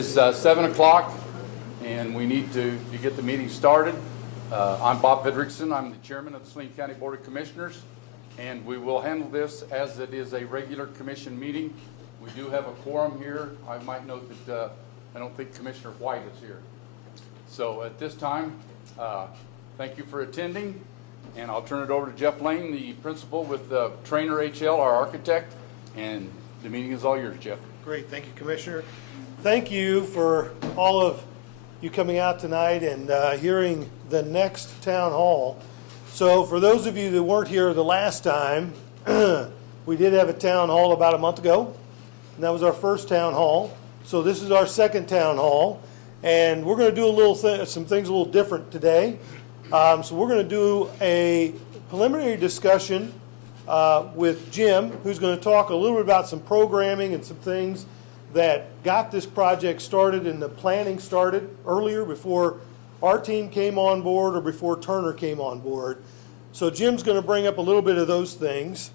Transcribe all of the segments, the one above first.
It's 7 o'clock, and we need to get the meeting started. I'm Bob Vidrickson. I'm the chairman of the Saline County Board of Commissioners, and we will handle this as it is a regular commission meeting. We do have a quorum here. I might note that I don't think Commissioner White is here. So at this time, thank you for attending, and I'll turn it over to Jeff Lane, the principal with Trainer HL, our architect, and the meeting is all yours, Jeff. Great, thank you, Commissioner. Thank you for all of you coming out tonight and hearing the next town hall. So for those of you that weren't here the last time, we did have a town hall about a month ago, and that was our first town hall. So this is our second town hall, and we're going to do some things a little different today. So we're going to do a preliminary discussion with Jim, who's going to talk a little bit about some programming and some things that got this project started and the planning started earlier before our team came on board or before Turner came on board. So Jim's going to bring up a little bit of those things.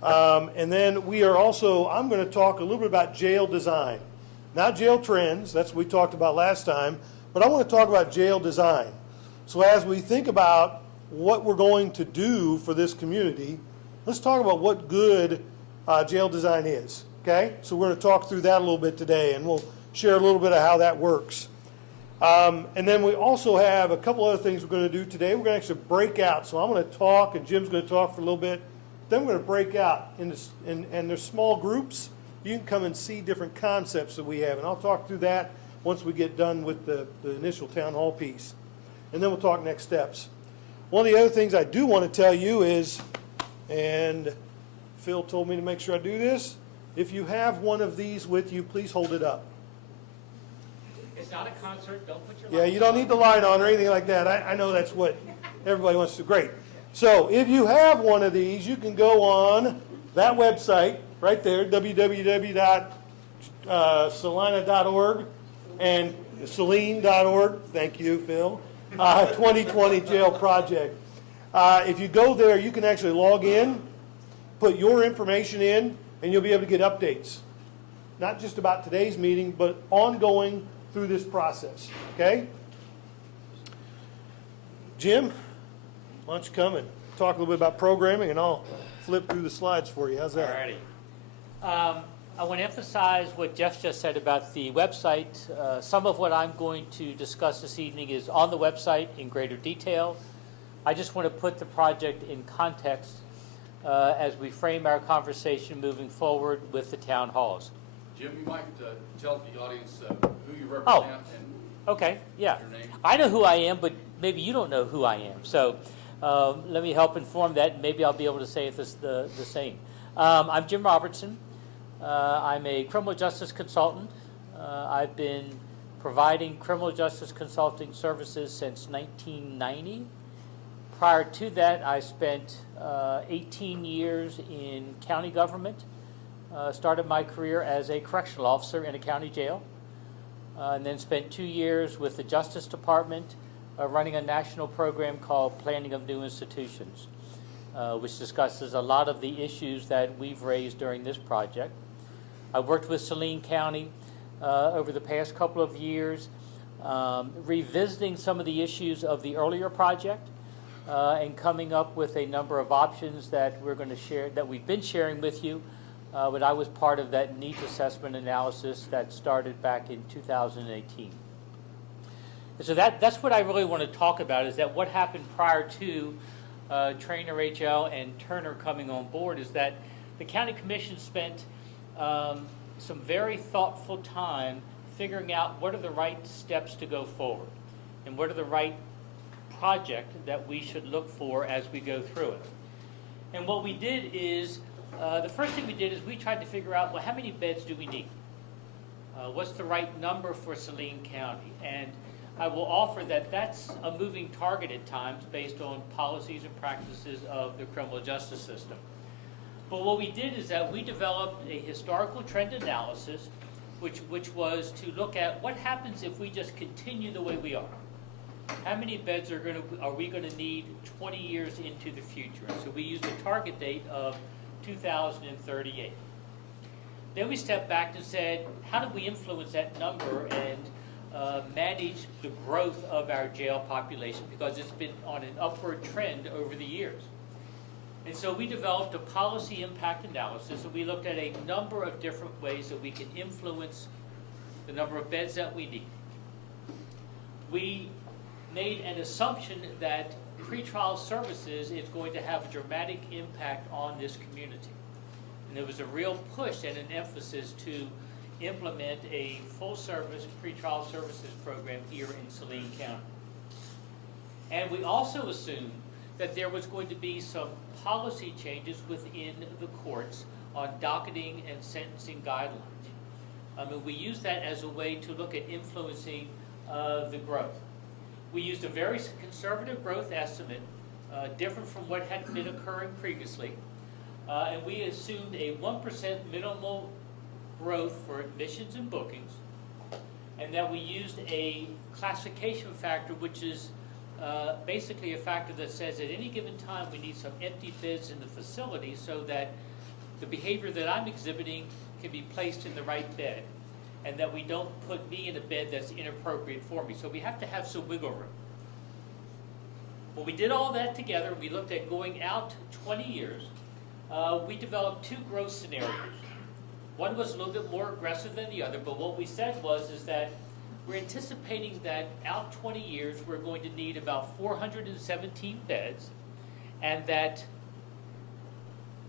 And then I'm going to talk a little bit about jail design. Not jail trends, that's what we talked about last time, but I want to talk about jail design. So as we think about what we're going to do for this community, let's talk about what good jail design is. Okay, so we're going to talk through that a little bit today, and we'll share a little bit of how that works. And then we also have a couple other things we're going to do today. We're going to actually break out. So I'm going to talk, and Jim's going to talk for a little bit. Then we're going to break out, and there's small groups. You can come and see different concepts that we have, and I'll talk through that once we get done with the initial town hall piece. And then we'll talk next steps. One of the other things I do want to tell you is, and Phil told me to make sure I do this, if you have one of these with you, please hold it up. It's not a concert. Don't put your Yeah, you don't need the light on or anything like that. I know that's what everybody wants to do. Great. So if you have one of these, you can go on that website right there, www.salina.org and saline.org. Thank you, Phil. 2020 Jail Project. If you go there, you can actually log in, put your information in, and you'll be able to get updates, not just about today's meeting, but ongoing through this process, okay? Jim, why don't you come and talk a little bit about programming, and I'll flip through the slides for you. How's that? Alrighty. I want to emphasize what Jeff just said about the website. Some of what I'm going to discuss this evening is on the website in greater detail. I just want to put the project in context as we frame our conversation moving forward with the town halls. Jim, you might tell the audience who you represent and okay, yeah. your name. I know who I am, but maybe you don't know who I am. So let me help inform that, and maybe I'll be able to say the same. I'm Jim Robertson. I'm a criminal justice consultant. I've been providing criminal justice consulting services since 1990. Prior to that, I spent 18 years in county government. Started my career as a correctional officer in a county jail, and then spent 2 years with the Justice Department running a national program called Planning of New Institutions, which discusses a lot of the issues that we've raised during this project. I worked with Saline County over the past couple of years, revisiting some of the issues of the earlier project, and coming up with a number of options that we're going to share, that we've been sharing with you. But I was part of that needs assessment analysis that started back in 2018. And so that's what I really want to talk about, is that what happened prior to Trainer HL and Turner coming on board is that the county commission spent some very thoughtful time figuring out what are the right steps to go forward and what are the right project that we should look for as we go through it. And what we did is, the first thing we did is we tried to figure out, well, how many beds do we need? What's the right number for Saline County? And I will offer that that's a moving target at times based on policies and practices of the criminal justice system. But what we did is that we developed a historical trend analysis, which was to look at what happens if we just continue the way we are. How many beds are we going to need 20 years into the future? And so we used a target date of 2038. Then we stepped back and said, how do we influence that number and manage the growth of our jail population, because it's been on an upward trend over the years. And so we developed a policy impact analysis, and we looked at a number of different ways that we can influence the number of beds that we need. We made an assumption that pretrial services is going to have a dramatic impact on this community. And there was a real push and an emphasis to implement a full-service pretrial services program here in Saline County. And we also assumed that there was going to be some policy changes within the courts on docketing and sentencing guidelines. We used that as a way to look at influencing the growth. We used a very conservative growth estimate, different from what had been occurring previously. And we assumed a 1% minimal growth for admissions and bookings, and that we used a classification factor, which is basically a factor that says at any given time we need some empty beds in the facility so that the behavior that I'm exhibiting can be placed in the right bed, and that we don't put me in a bed that's inappropriate for me. So we have to have some wiggle room. When we did all that together, we looked at going out 20 years. We developed two growth scenarios. One was a little bit more aggressive than the other, but what we said is that we're anticipating that out 20 years we're going to need about 417 beds, and that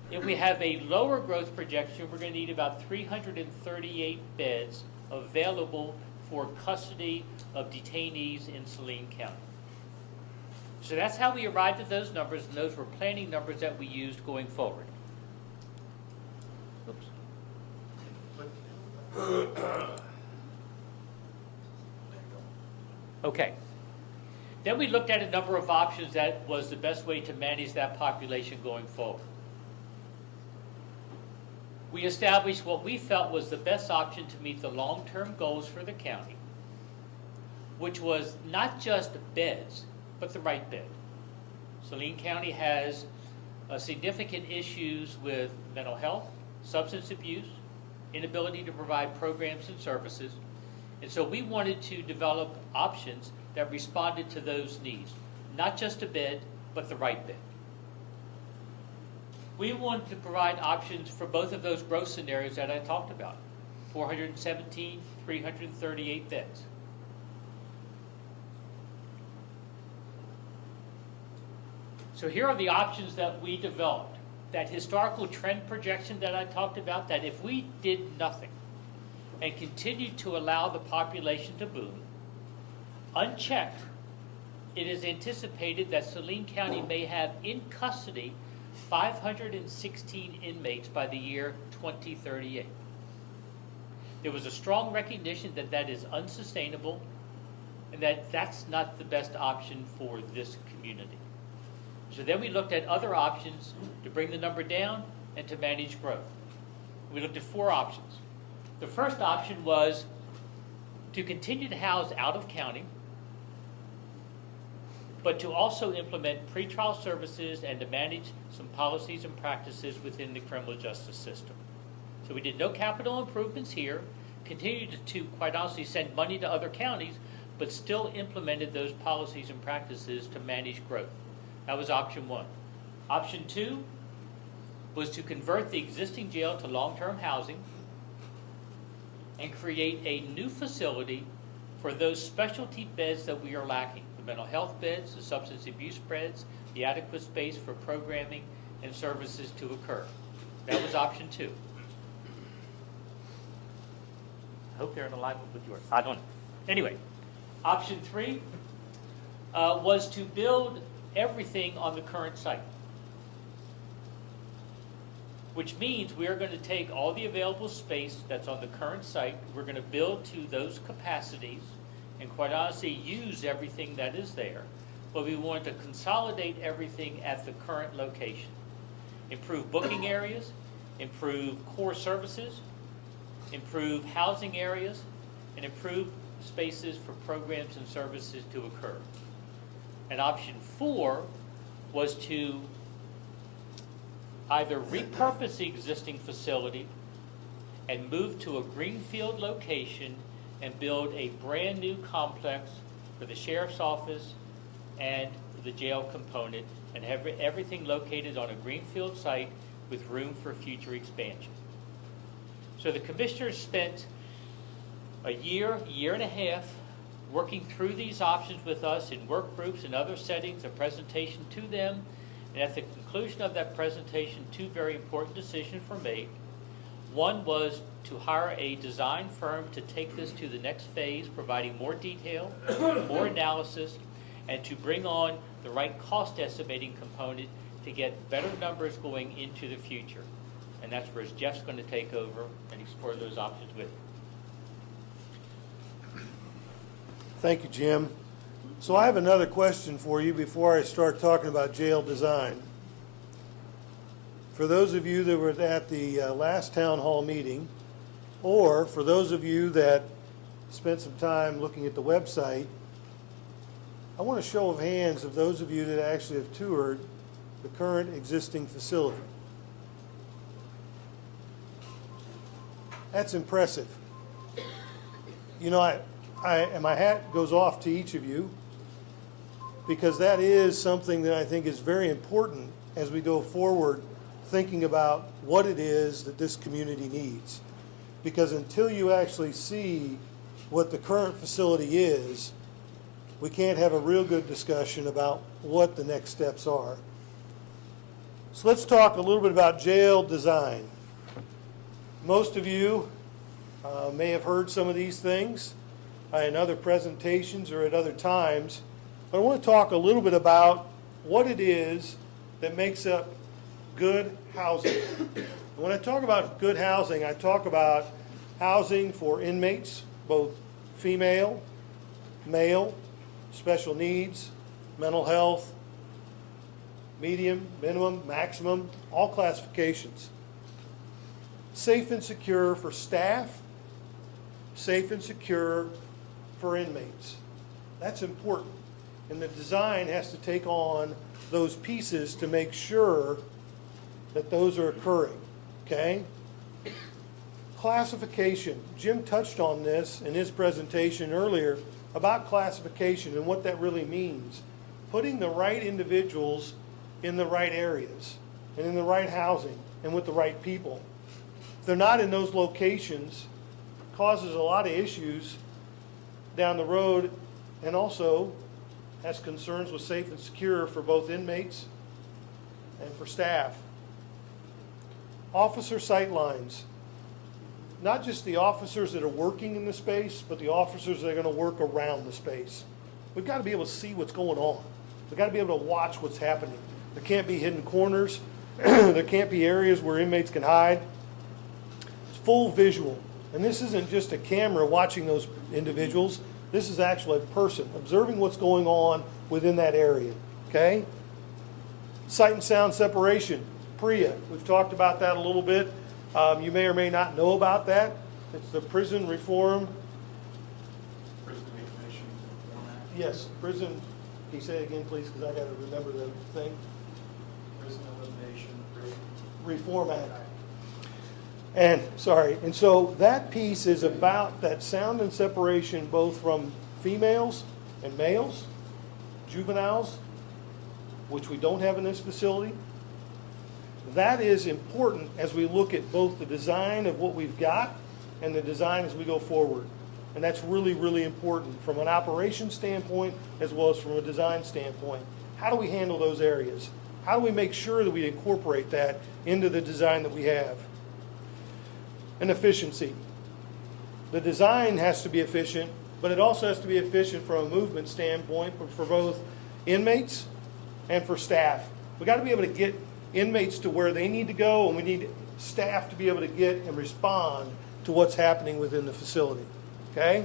if we have a lower growth projection, we're going to need about 338 beds available for custody of detainees in Saline County. So that's how we arrived at those numbers, and those were planning numbers that we used going forward. Oops. Okay. Then we looked at a number of options that was the best way to manage that population going forward. We established what we felt was the best option to meet the long-term goals for the county, which was not just beds, but the right bed. Saline County has significant issues with mental health, substance abuse, inability to provide programs and services. And so we wanted to develop options that responded to those needs. Not just a bed, but the right bed. We wanted to provide options for both of those growth scenarios that I talked about. 417, 338 beds. So here are the options that we developed. That historical trend projection that I talked about, that if we did nothing and continued to allow the population to boom, unchecked, it is anticipated that Saline County may have in custody 516 inmates by the year 2038. There was a strong recognition that that is unsustainable and that that's not the best option for this community. So then we looked at other options to bring the number down and to manage growth. We looked at four options. The first option was to continue to house out of county, but to also implement pretrial services and to manage some policies and practices within the criminal justice system. So we did no capital improvements here, continued to quite honestly send money to other counties, but still implemented those policies and practices to manage growth. That was option one. Option two was to convert the existing jail to long-term housing and create a new facility for those specialty beds that we are lacking. The mental health beds, the substance abuse beds, the adequate space for programming and services to occur. That was option two. I hope they're in alignment with yours. I don't know. Anyway, option three was to build everything on the current site, which means we are going to take all the available space that's on the current site, we're going to build to those capacities, and quite honestly use everything that is there, but we want to consolidate everything at the current location. Improve booking areas, improve core services, improve housing areas, and improve spaces for programs and services to occur. And option four was to either repurpose the existing facility and move to a greenfield location and build a brand-new complex for the sheriff's office and the jail component, and have everything located on a greenfield site with room for future expansion. So the commissioners spent a year and a half working through these options with us in work groups and other settings, a presentation to them, and at the conclusion of that presentation, two very important decisions were made. One was to hire a design firm to take this to the next phase, providing more detail, more analysis, and to bring on the right cost estimating component to get better numbers going into the future. And that's where Jeff's going to take over and explore those options with you. Thank you, Jim. So I have another question for you before I start talking about jail design. For those of you that were at the last town hall meeting, or for those of you that spent some time looking at the website, I want a show of hands of those of you that actually have toured the current existing facility. That's impressive. You know, and my hat goes off to each of you, because that is something that I think is very important as we go forward thinking about what it is that this community needs. Because until you actually see what the current facility is, we can't have a real good discussion about what the next steps are. So let's talk a little bit about jail design. Most of you may have heard some of these things in other presentations or at other times, but I want to talk a little bit about what it is that makes up good housing. When I talk about good housing, I talk about housing for inmates, both female, male, special needs, mental health, medium, minimum, maximum, all classifications. Safe and secure for staff, safe and secure for inmates. That's important. And the design has to take on those pieces to make sure that those are occurring, okay? Classification. Jim touched on this in his presentation earlier about classification and what that really means. Putting the right individuals in the right areas and in the right housing and with the right people. If they're not in those locations, it causes a lot of issues down the road, and also has concerns with safe and secure for both inmates and for staff. Officer sight lines. Not just the officers that are working in the space, but the officers that are going to work around the space. We've got to be able to see what's going on. We've got to be able to watch what's happening. There can't be hidden corners. There can't be areas where inmates can hide. It's full visual. And this isn't just a camera watching those individuals. This is actually a person observing what's going on within that area. Okay? Sight and sound separation. PREA. We've talked about that a little bit. You may or may not know about that. It's the Prison Reform. Prison Information Reform Act. Yes, prison. Can you say it again, please, because I got to remember the thing. Prison Elimination Reform Act. And so that piece is about that sound and separation both from females and males, juveniles, which we don't have in this facility. That is important as we look at both the design of what we've got and the design as we go forward. And that's really, really important from an operations standpoint as well as from a design standpoint. How do we handle those areas? How do we make sure that we incorporate that into the design that we have? And efficiency. The design has to be efficient, but it also has to be efficient from a movement standpoint for both inmates and for staff. We've got to be able to get inmates to where they need to go, and we need staff to be able to get and respond to what's happening within the facility. Okay?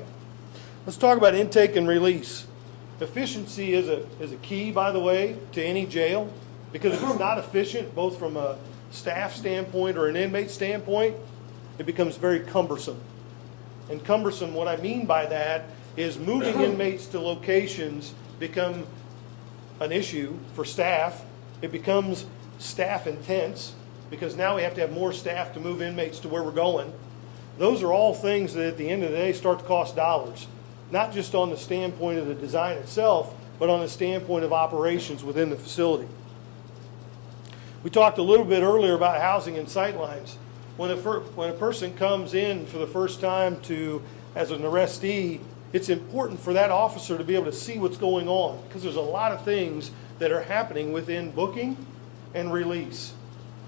Let's talk about intake and release. Efficiency is a key, by the way, to any jail, because if it's not efficient, both from a staff standpoint or an inmate standpoint, it becomes very cumbersome. And cumbersome, what I mean by that is moving inmates to locations become an issue for staff. It becomes staff intense because now we have to have more staff to move inmates to where we're going. Those are all things that at the end of the day start to cost dollars, not just on the standpoint of the design itself, but on the standpoint of operations within the facility. We talked a little bit earlier about housing and sightlines. When a person comes in for the first time as an arrestee, it's important for that officer to be able to see what's going on, because there's a lot of things that are happening within booking and release.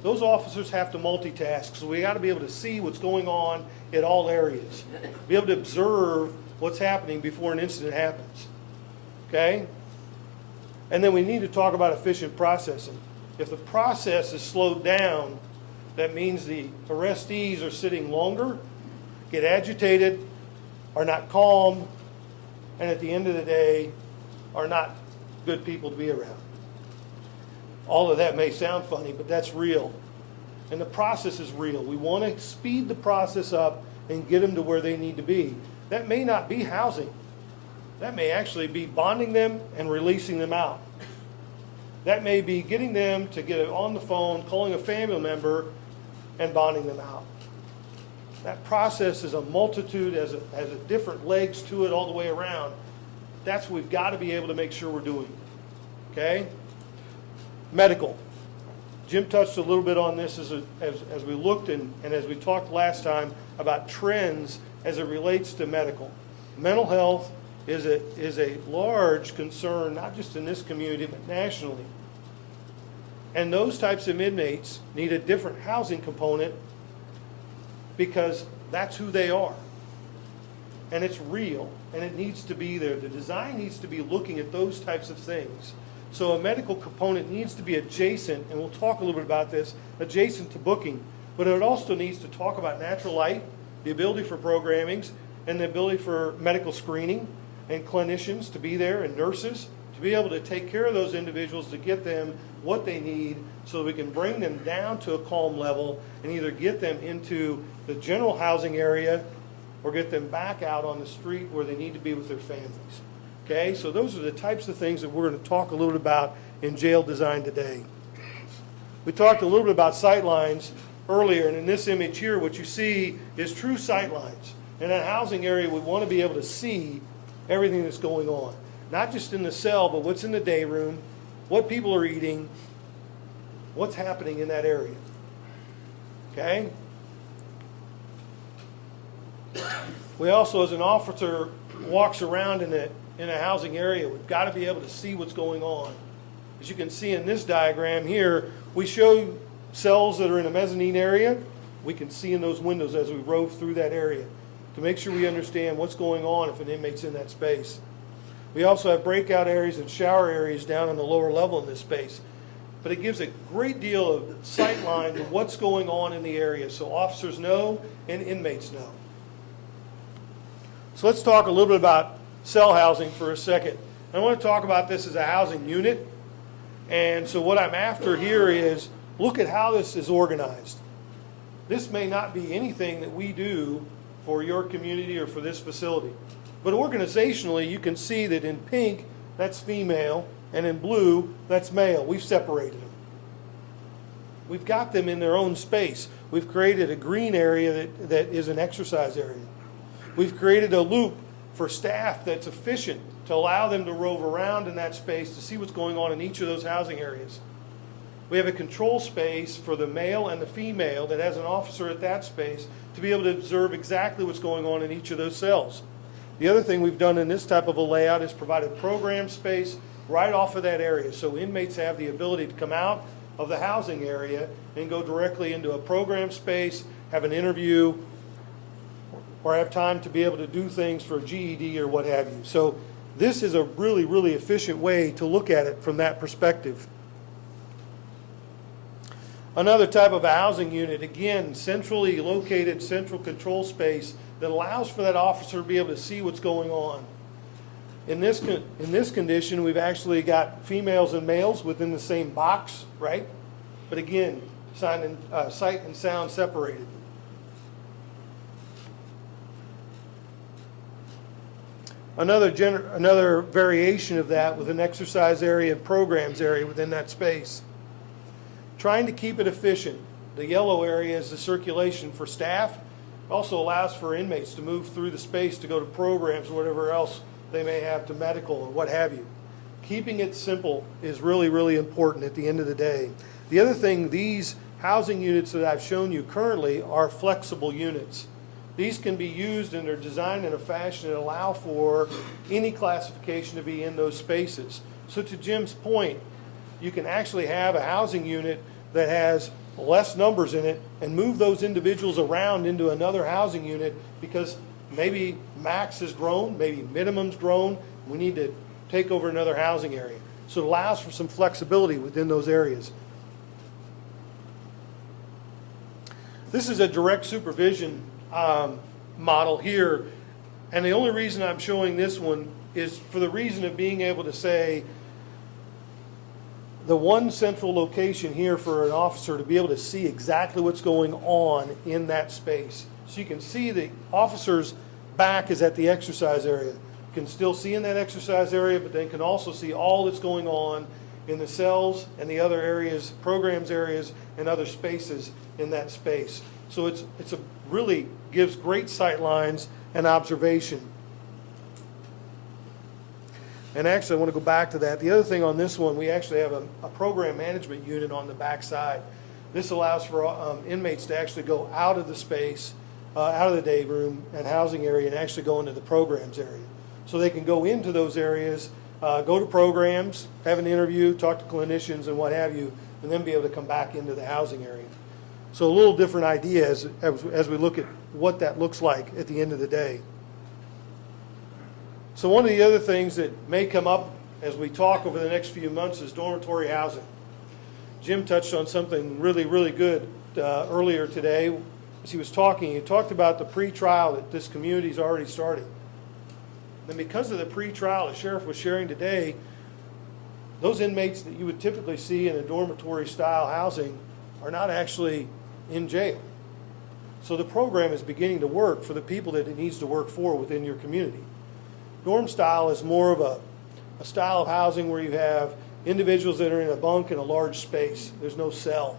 Those officers have to multitask, so we got to be able to see what's going on in all areas, be able to observe what's happening before an incident happens. Okay? And then we need to talk about efficient processing. If the process is slowed down, that means the arrestees are sitting longer, get agitated, are not calm, and at the end of the day, are not good people to be around. All of that may sound funny, but that's real. And the process is real. We want to speed the process up and get them to where they need to be. That may not be housing. That may actually be bonding them and releasing them out. That may be getting them to get on the phone, calling a family member, and bonding them out. That process is a multitude, has a different legs to it all the way around. That's what we've got to be able to make sure we're doing. Okay? Medical. Jim touched a little bit on this as we looked and as we talked last time about trends as it relates to medical. Mental health is a large concern, not just in this community, but nationally. And those types of inmates need a different housing component because that's who they are. And it's real, and it needs to be there. The design needs to be looking at those types of things. So a medical component needs to be adjacent, and we'll talk a little bit about this, adjacent to booking. But it also needs to talk about natural light, the ability for programmings, and the ability for medical screening, and clinicians to be there, and nurses to be able to take care of those individuals to get them what they need so that we can bring them down to a calm level and either get them into the general housing area or get them back out on the street where they need to be with their families. Okay, so those are the types of things that we're going to talk a little bit about in jail design today. We talked a little bit about sight lines earlier, and in this image here, what you see is true sight lines. In a housing area, we want to be able to see everything that's going on. Not just in the cell, but what's in the day room, what people are eating, what's happening in that area. Okay? We also, as an officer walks around in a housing area, we've got to be able to see what's going on. As you can see in this diagram here, we show cells that are in a mezzanine area. We can see in those windows as we rove through that area to make sure we understand what's going on if an inmate's in that space. We also have breakout areas and shower areas down on the lower level in this space. But it gives a great deal of sight line to what's going on in the area so officers know and inmates know. So let's talk a little bit about cell housing for a second. I want to talk about this as a housing unit. And so what I'm after here is look at how this is organized. This may not be anything that we do for your community or for this facility. But organizationally, you can see that in pink, that's female, and in blue, that's male. We've separated them. We've got them in their own space. We've created a green area that is an exercise area. We've created a loop for staff that's efficient to allow them to rove around in that space to see what's going on in each of those housing areas. We have a control space for the male and the female that has an officer at that space to be able to observe exactly what's going on in each of those cells. The other thing we've done in this type of a layout is provided program space right off of that area so inmates have the ability to come out of the housing area and go directly into a program space, have an interview, or have time to be able to do things for a GED or what have you. So this is a really, really efficient way to look at it from that perspective. Another type of a housing unit, again, centrally located central control space that allows for that officer to be able to see what's going on. In this condition, we've actually got females and males within the same box, right? But again, sight and sound separated. Another variation of that with an exercise area and programs area within that space. Trying to keep it efficient. The yellow area is the circulation for staff. Also allows for inmates to move through the space to go to programs or whatever else they may have, to medical or what have you. Keeping it simple is really, really important at the end of the day. The other thing, these housing units that I've shown you currently are flexible units. These can be used and they're designed in a fashion that allow for any classification to be in those spaces. So to Jim's point, you can actually have a housing unit that has less numbers in it and move those individuals around into another housing unit because maybe max has grown, maybe minimum's grown, we need to take over another housing area. So it allows for some flexibility within those areas. This is a direct supervision model here, and the only reason I'm showing this one is for the reason of being able to say the one central location here for an officer to be able to see exactly what's going on in that space. So you can see the officer's back is at the exercise area. You can still see in that exercise area, but then can also see all that's going on in the cells and the other areas, programs areas, and other spaces in that space. So it's a really gives great sight lines and observation. And actually, I want to go back to that. The other thing on this one, we actually have a program management unit on the back side. This allows for inmates to actually go out of the space, out of the day room and housing area, and actually go into the programs area. So they can go into those areas, go to programs, have an interview, talk to clinicians and what have you, and then be able to come back into the housing area. So a little different idea as we look at what that looks like at the end of the day. So one of the other things that may come up as we talk over the next few months is dormitory housing. Jim touched on something really, really good earlier today. As he was talking, he talked about the pre-trial that this community's already started. And because of the pre-trial the sheriff was sharing today, those inmates that you would typically see in a dormitory style housing are not actually in jail. So the program is beginning to work for the people that it needs to work for within your community. Dorm style is more of a style of housing where you have individuals that are in a bunk in a large space. There's no cell.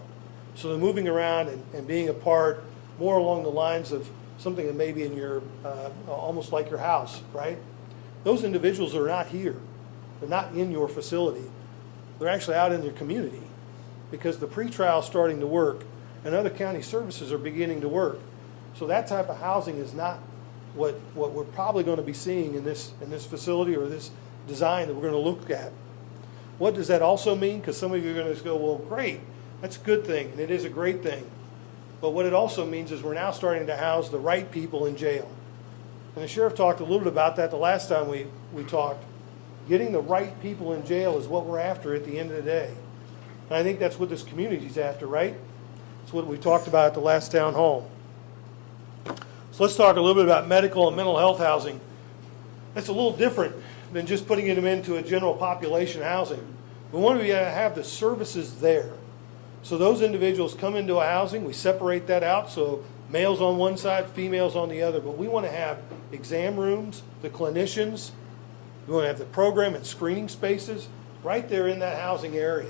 So they're moving around and being apart more along the lines of something that may be in your, almost like your house, right? Those individuals are not here. They're not in your facility. They're actually out in your community because the pretrial is starting to work and other county services are beginning to work. So that type of housing is not what we're probably going to be seeing in this facility or this design that we're going to look at. What does that also mean? Because some of you are going to just go, well, great, that's a good thing, and it is a great thing. But what it also means is we're now starting to house the right people in jail. And the sheriff talked a little bit about that the last time we talked. Getting the right people in jail is what we're after at the end of the day. And I think that's what this community's after, right? It's what we talked about at the last town hall. So let's talk a little bit about medical and mental health housing. That's a little different than just putting them into a general population housing. We want to have the services there. So those individuals come into a housing, we separate that out, so males on one side, females on the other. But we want to have exam rooms, the clinicians, we want to have the program and screening spaces right there in that housing area.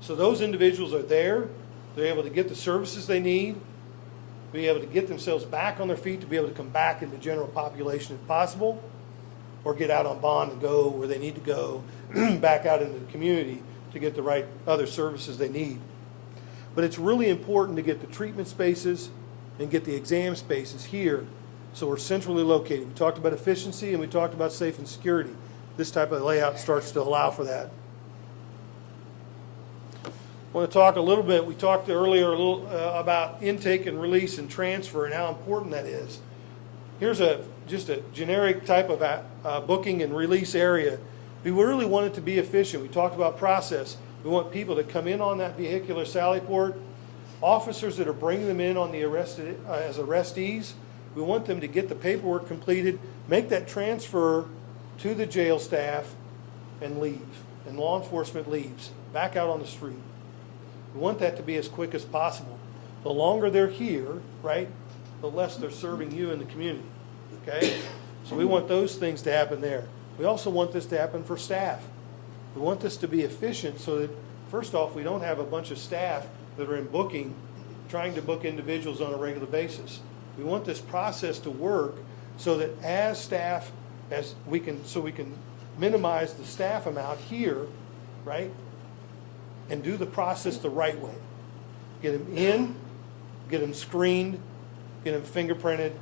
So those individuals are there, they're able to get the services they need, be able to get themselves back on their feet to be able to come back in the general population if possible, or get out on bond and go where they need to go, back out into the community to get the right other services they need. But it's really important to get the treatment spaces and get the exam spaces here so we're centrally located. We talked about efficiency and we talked about safe and security. This type of layout starts to allow for that. I want to talk a little bit, we talked earlier a little about intake and release and transfer and how important that is. Here's just a generic type of booking and release area. We really want it to be efficient. We talked about process. We want people to come in on that vehicular sally port. Officers that are bringing them in on the as arrestees, we want them to get the paperwork completed, make that transfer to the jail staff, and leave. And law enforcement leaves, back out on the street. We want that to be as quick as possible. The longer they're here, right, the less they're serving you in the community, okay? So we want those things to happen there. We also want this to happen for staff. We want this to be efficient so that, first off, we don't have a bunch of staff that are in booking, trying to book individuals on a regular basis. We want this process to work so that as staff, so we can minimize the staff amount here, right? And do the process the right way. Get them in, get them screened, get them fingerprinted,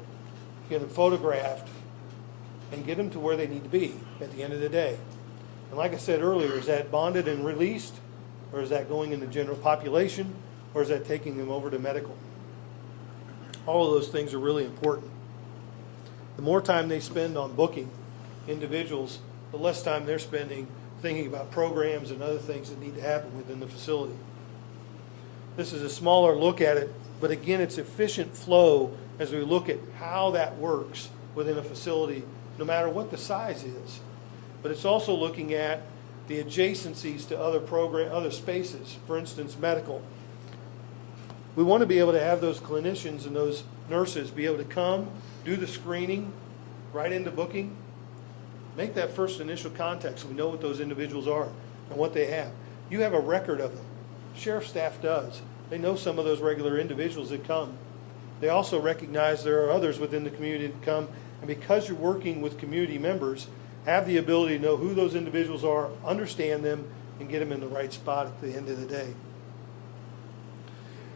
get them photographed, and get them to where they need to be at the end of the day. And like I said earlier, is that bonded and released, or is that going in the general population, or is that taking them over to medical? All of those things are really important. The more time they spend on booking individuals, the less time they're spending thinking about programs and other things that need to happen within the facility. This is a smaller look at it, but again, it's efficient flow as we look at how that works within a facility, no matter what the size is. But it's also looking at the adjacencies to other spaces, for instance, medical. We want to be able to have those clinicians and those nurses be able to come, do the screening, right into booking, make that first initial contact so we know what those individuals are and what they have. You have a record of them. Sheriff's staff does. They know some of those regular individuals that come. They also recognize there are others within the community that come, and because you're working with community members, have the ability to know who those individuals are, understand them, and get them in the right spot at the end of the day.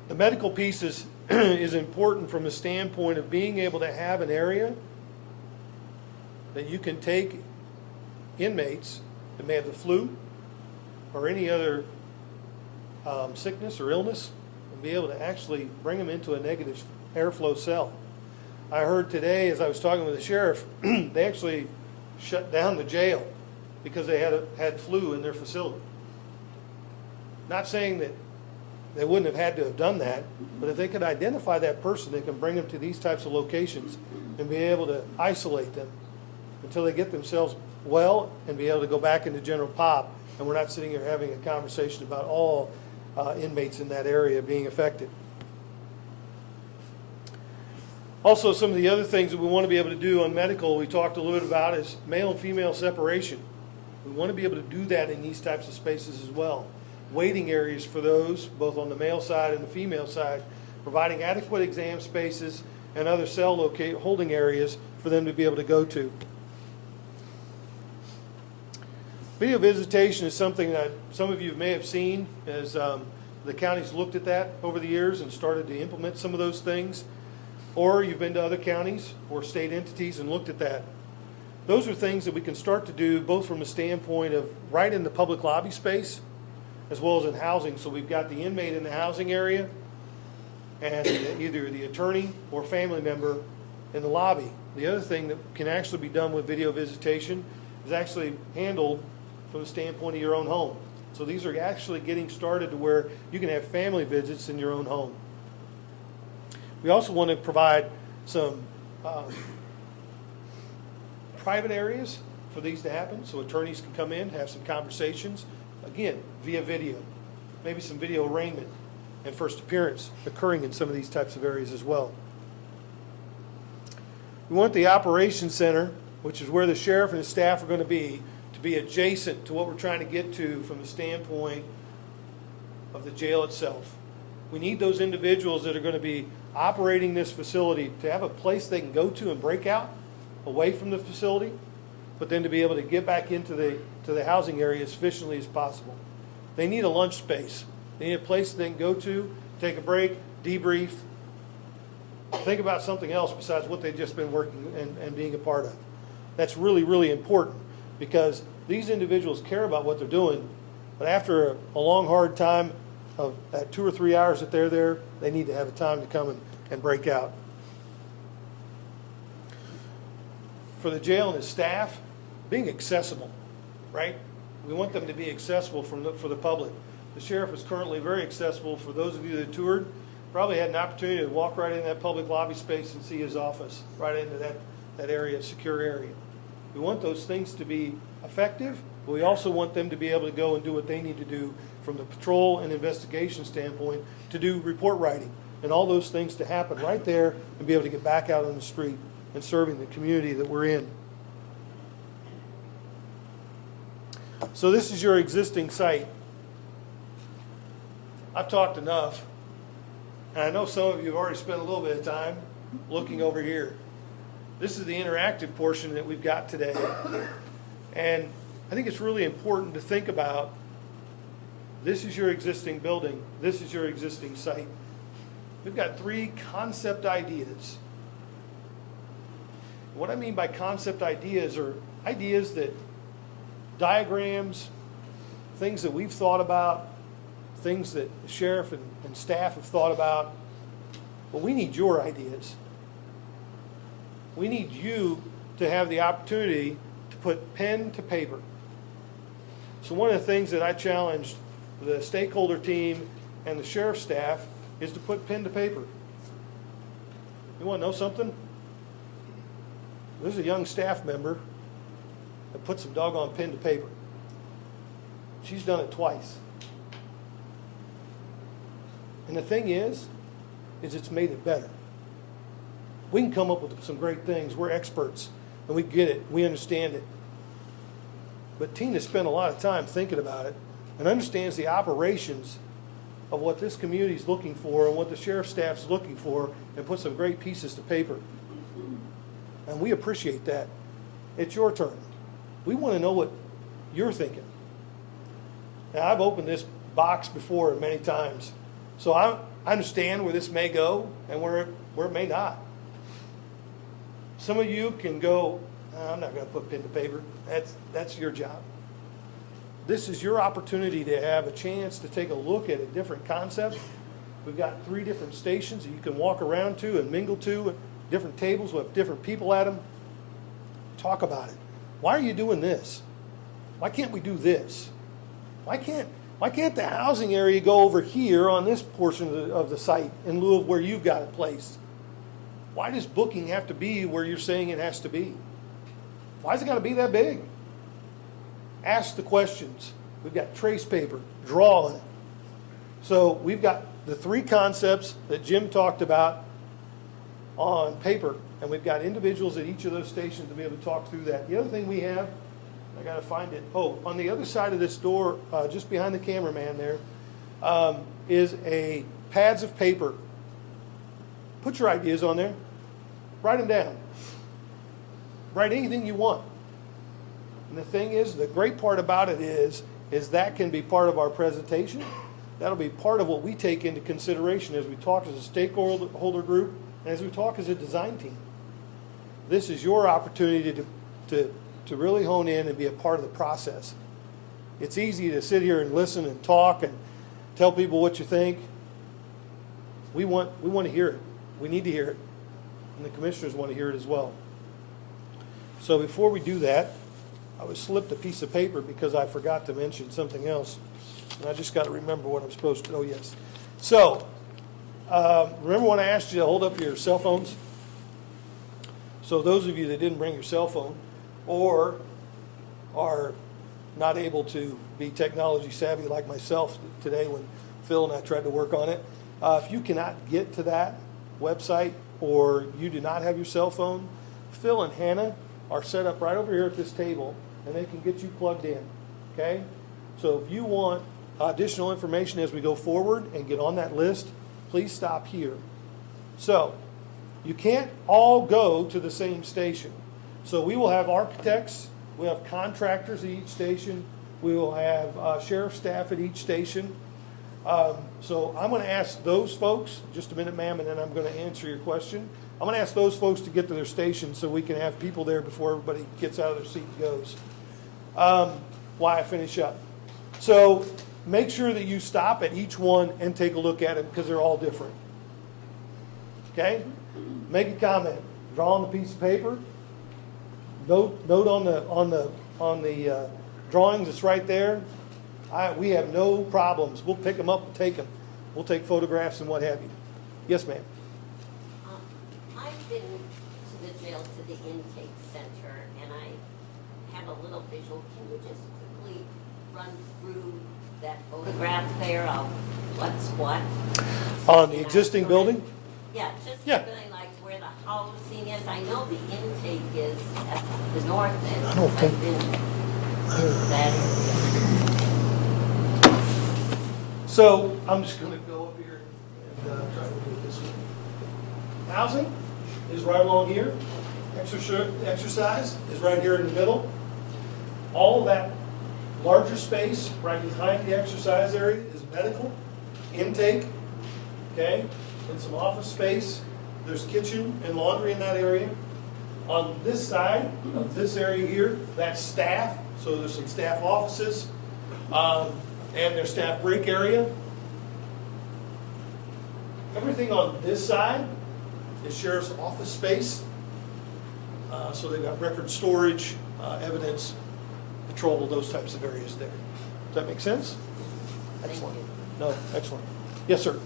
The medical piece is important from the standpoint of being able to have an area that you can take inmates that may have the flu or any other sickness or illness and be able to actually bring them into a negative airflow cell. I heard today as I was talking with the sheriff, they actually shut down the jail because they had flu in their facility. Not saying that they wouldn't have had to have done that, but if they could identify that person, they can bring them to these types of locations and be able to isolate them until they get themselves well and be able to go back into general pop, and we're not sitting here having a conversation about all inmates in that area being affected. Also, some of the other things that we want to be able to do on medical, we talked a little bit about, is male and female separation. We want to be able to do that in these types of spaces as well. Waiting areas for those, both on the male side and the female side, providing adequate exam spaces and other cell holding areas for them to be able to go to. Video visitation is something that some of you may have seen as the county's looked at that over the years and started to implement some of those things. Or you've been to other counties or state entities and looked at that. Those are things that we can start to do both from a standpoint of right in the public lobby space as well as in housing. So we've got the inmate in the housing area and either the attorney or family member in the lobby. The other thing that can actually be done with video visitation is actually handled from the standpoint of your own home. So these are actually getting started to where you can have family visits in your own home. We also want to provide some private areas for these to happen so attorneys can come in, have some conversations, again, via video, maybe some video arraignment and first appearance occurring in some of these types of areas as well. We want the operations center, which is where the sheriff and his staff are going to be adjacent to what we're trying to get to from the standpoint of the jail itself. We need those individuals that are going to be operating this facility to have a place they can go to and break out away from the facility, but then to be able to get back into the housing area as efficiently as possible. They need a lunch space. They need a place they can go to, take a break, debrief, think about something else besides what they've just been working and being a part of. That's really, really important because these individuals care about what they're doing, but after a long, hard time of that 2 or 3 hours that they're there, they need to have a time to come and break out. For the jail and the staff, being accessible, right? We want them to be accessible for the public. The sheriff is currently very accessible. For those of you that toured, probably had an opportunity to walk right in that public lobby space and see his office, right into that area, secure area. We want those things to be effective, but we also want them to be able to go and do what they need to do from the patrol and investigation standpoint to do report writing and all those things to happen right there and be able to get back out on the street and serving the community that we're in. So this is your existing site. I've talked enough, and I know some of you have already spent a little bit of time looking over here. This is the interactive portion that we've got today. And I think it's really important to think about, this is your existing building, this is your existing site. We've got 3 concept ideas. What I mean by concept ideas are ideas that, diagrams, things that we've thought about, things that the sheriff and staff have thought about. But we need your ideas. We need you to have the opportunity to put pen to paper. So one of the things that I challenged the stakeholder team and the sheriff's staff is to put pen to paper. You want to know something? There's a young staff member that put some doggone pen to paper. She's done it twice. And the thing is it's made it better. We can come up with some great things. We're experts, and we get it. We understand it. But Tina spent a lot of time thinking about it and understands the operations of what this community is looking for and what the sheriff's staff is looking for, and put some great pieces to paper. And we appreciate that. It's your turn. We want to know what you're thinking. Now, I've opened this box before many times, so I understand where this may go and where it may not. Some of you can go, I'm not going to put pen to paper. That's your job. This is your opportunity to have a chance to take a look at a different concept. We've got 3 different stations that you can walk around to and mingle to, different tables with different people at them. Talk about it. Why are you doing this? Why can't we do this? Why can't the housing area go over here on this portion of the site in lieu of where you've got it placed? Why does booking have to be where you're saying it has to be? Why has it got to be that big? Ask the questions. We've got trace paper, draw on it. So we've got the 3 concepts that Jim talked about on paper, and we've got individuals at each of those stations to be able to talk through that. The other thing we have, I got to find it. Oh, on the other side of this door, just behind the cameraman there, is a pads of paper. Put your ideas on there. Write them down. Write anything you want. And the thing is, the great part about it is that can be part of our presentation. That'll be part of what we take into consideration as we talk as a stakeholder group and as we talk as a design team. This is your opportunity to really hone in and be a part of the process. It's easy to sit here and listen and talk and tell people what you think. We want to hear it. We need to hear it. And the commissioners want to hear it as well. So before we do that, I was slipped a piece of paper because I forgot to mention something else. And I just got to remember what I'm supposed to. Oh, yes. So, remember when I asked you to hold up your cell phones? So those of you that didn't bring your cell phone or are not able to be technology savvy like myself today when Phil and I tried to work on it, if you cannot get to that website or you do not have your cell phone, Phil and Hannah are set up right over here at this table, and they can get you plugged in, okay? So if you want additional information as we go forward and get on that list, please stop here. So you can't all go to the same station. So we will have architects, we'll have contractors at each station, we will have sheriff staff at each station. So I'm going to ask those folks, just a minute, ma'am, and then I'm going to answer your question. I'm going to ask those folks to get to their station so we can have people there before everybody gets out of their seat and goes. Why I finish up. So make sure that you stop at each one and take a look at it because they're all different. Okay? Make a comment. Draw on the piece of paper. Note on the drawings that's right there. We have no problems. We'll pick them up and take them. We'll take photographs and what have you. Yes, ma'am. I've been to the jail, to the intake center, and I have a little visual. Can you just quickly run through that photograph there of what's what? On the existing building? Yeah, just Yeah. really like where the housing is. I know the intake is at the north end. I don't think- I've been in that area. So I'm just going to go up here and try to do it this way. Housing? is right along here. Exercise is right here in the middle. All of that larger space right behind the exercise area is medical, intake, okay? And some office space. There's kitchen and laundry in that area. On this side of this area here, that's staff. So there's some staff offices and their staff break area. Everything on this side is sheriff's office space. So they've got record storage, evidence, patrol, those types of areas there. Does that make sense? Excellent. No, excellent. Yes, sir.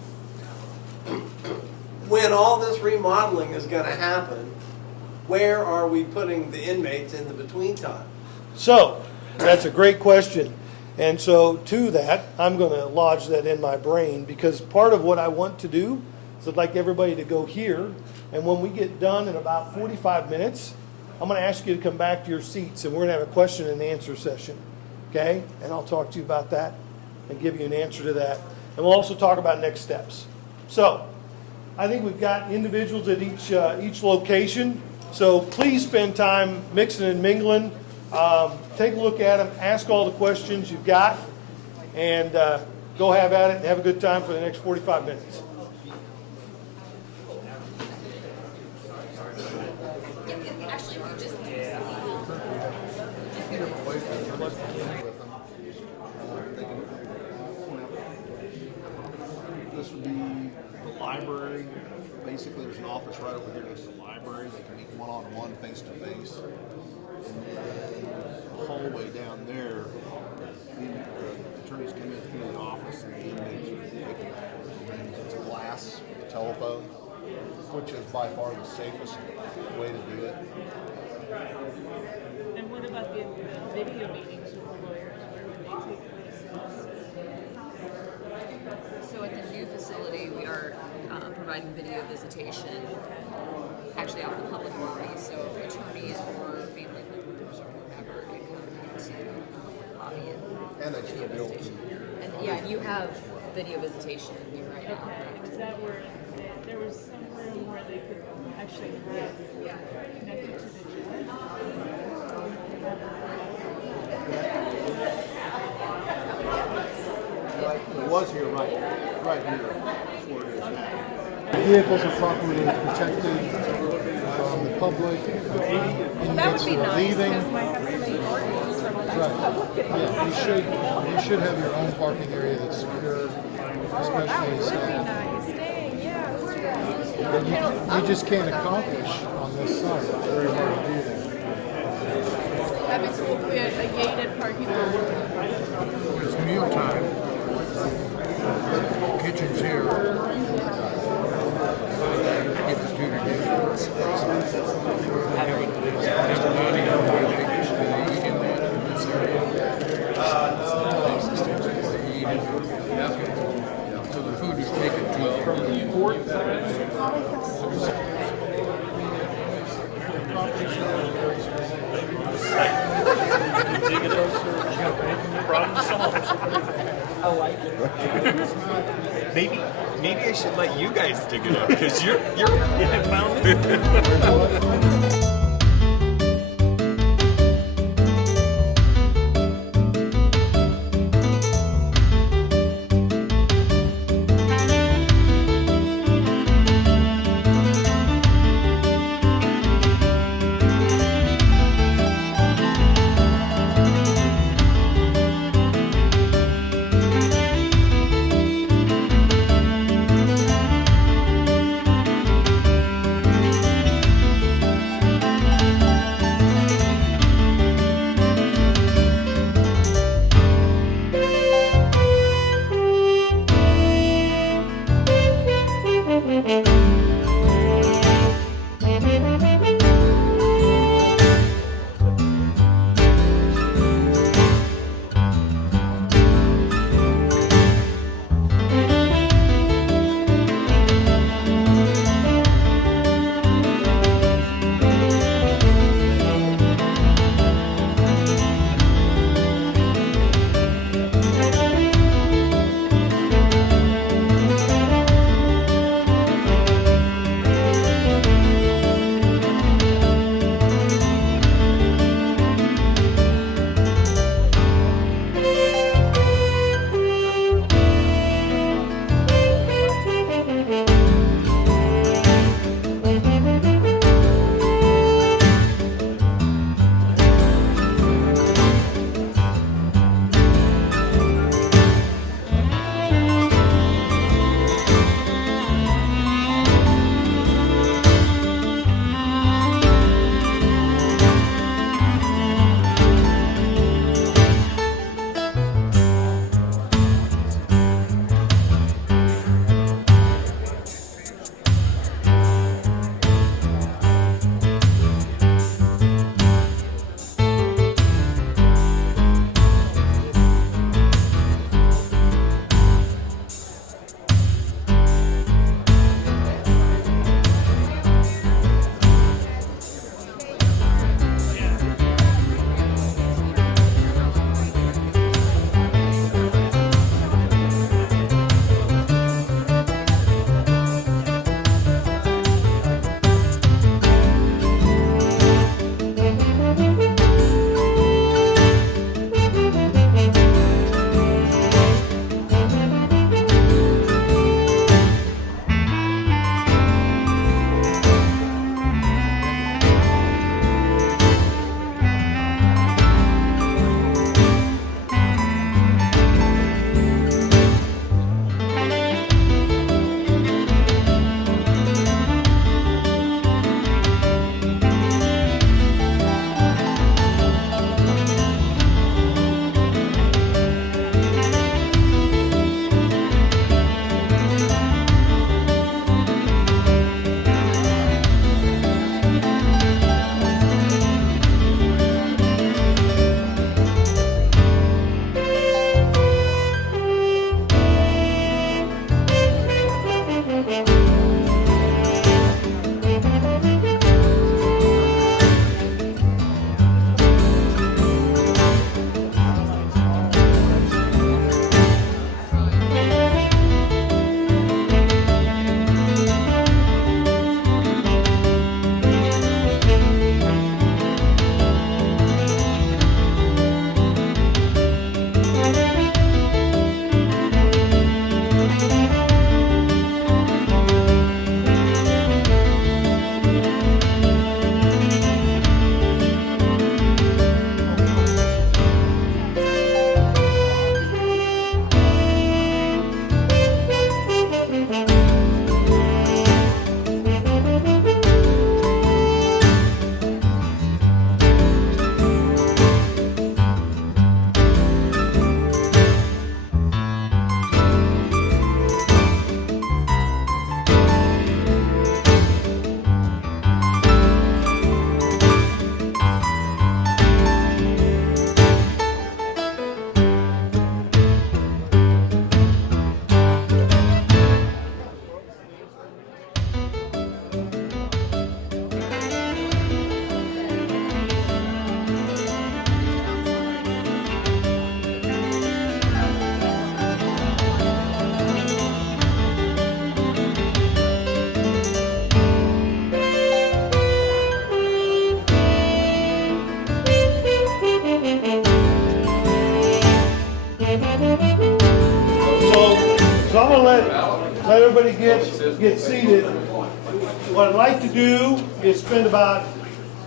When all this remodeling is going to happen, where are we putting the inmates in the between time? So, that's a great question. And so to that, I'm going to lodge that in my brain because part of what I want to do is I'd like everybody to go here. And when we get done in about 45 minutes, I'm going to ask you to come back to your seats and we're going to have a question and answer session. Okay? And I'll talk to you about that and give you an answer to that. And we'll also talk about next steps. So, I think we've got individuals at each location. So please spend time mixing and mingling. Take a look at them, ask all the questions you've got, and go have at it and have a good time for the next 45 minutes. This would be the library. Basically, there's an office right over here next to the library. They can meet one-on-one, face-to-face. And then the hallway down there, the attorneys come in through the office and the inmates are taking rooms. It's glass, telephone, which is by far the safest way to do it. And what about the video meetings with the lawyers? Where would they take place? So at the new facility, we are providing video visitation, actually out in the public lobby, so attorneys or family members or whoever can come into the lobby And they still be able to. And yeah, you have video visitation here right now, correct? Is that where there was some room where they could actually have connected to the judge? It was here, right here. That's where it is now. The vehicles are properly protected from the public. That would be Inmates are nice leaving. because might have so many ordinances from the Right. Yeah, you should have your own parking area that's secure, especially staff. nice. Dang, yeah. But you just can't accomplish on this side. It's very hard to do that. That'd be cool if we had a gated parking lot. It's meal time. Kitchen's here. Get the student so the food is taken to permanent port. Maybe I should let you guys dig it up because you're found it. get seated, what I'd like to do is spend about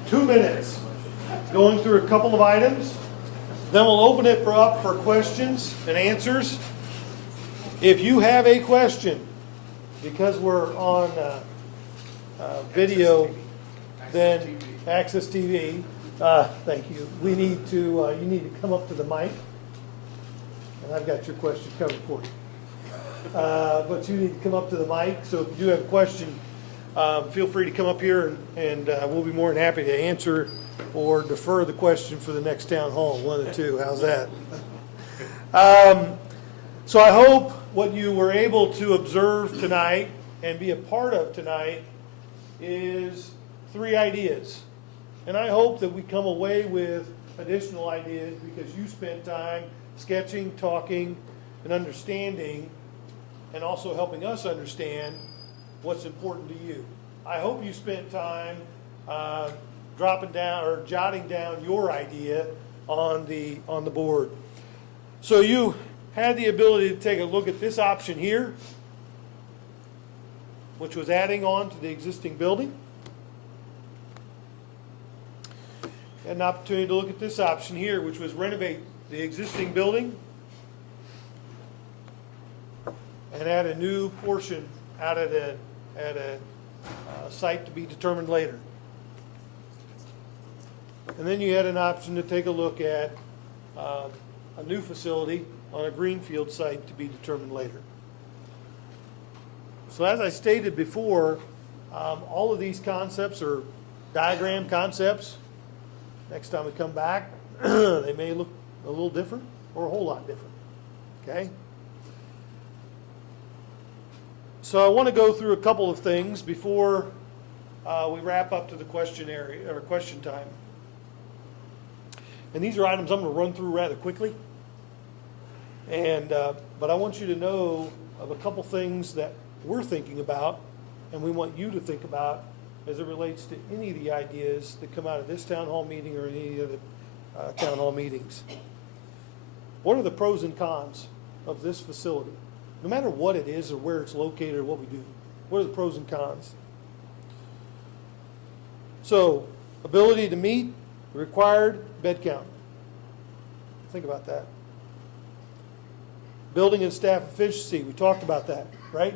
2 minutes going through a couple of items. Then we'll open it up for questions and answers. If you have a question, because we're on video, then Access TV, thank you. We need to, you need to come up to the mic. And I've got your question covered for you. But you need to come up to the mic. So if you do have a question, feel free to come up here and we'll be more than happy to answer or defer the question for the next town hall. One of the two. How's that? So I hope what you were able to observe tonight and be a part of tonight is 3 ideas. And I hope that we come away with additional ideas because you spent time sketching, talking, and understanding, and also helping us understand what's important to you. I hope you spent time dropping down or jotting down your idea on the board. So you had the ability to take a look at this option here, which was adding on to the existing building. Had an opportunity to look at this option here, which was renovate the existing building and add a new portion out at a site to be determined later. And then you had an option to take a look at a new facility on a greenfield site to be determined later. So as I stated before, all of these concepts are diagram concepts. Next time we come back, they may look a little different or a whole lot different. Okay? So I want to go through a couple of things before we wrap up to the question area or question time. And these are items I'm going to run through rather quickly. And but I want you to know of a couple things that we're thinking about, and we want you to think about as it relates to any of the ideas that come out of this town hall meeting or any of the town hall meetings. What are the pros and cons of this facility? No matter what it is or where it's located or what we do, what are the pros and cons? So, ability to meet the required bed count. Think about that. Building and staff efficiency, we talked about that, right?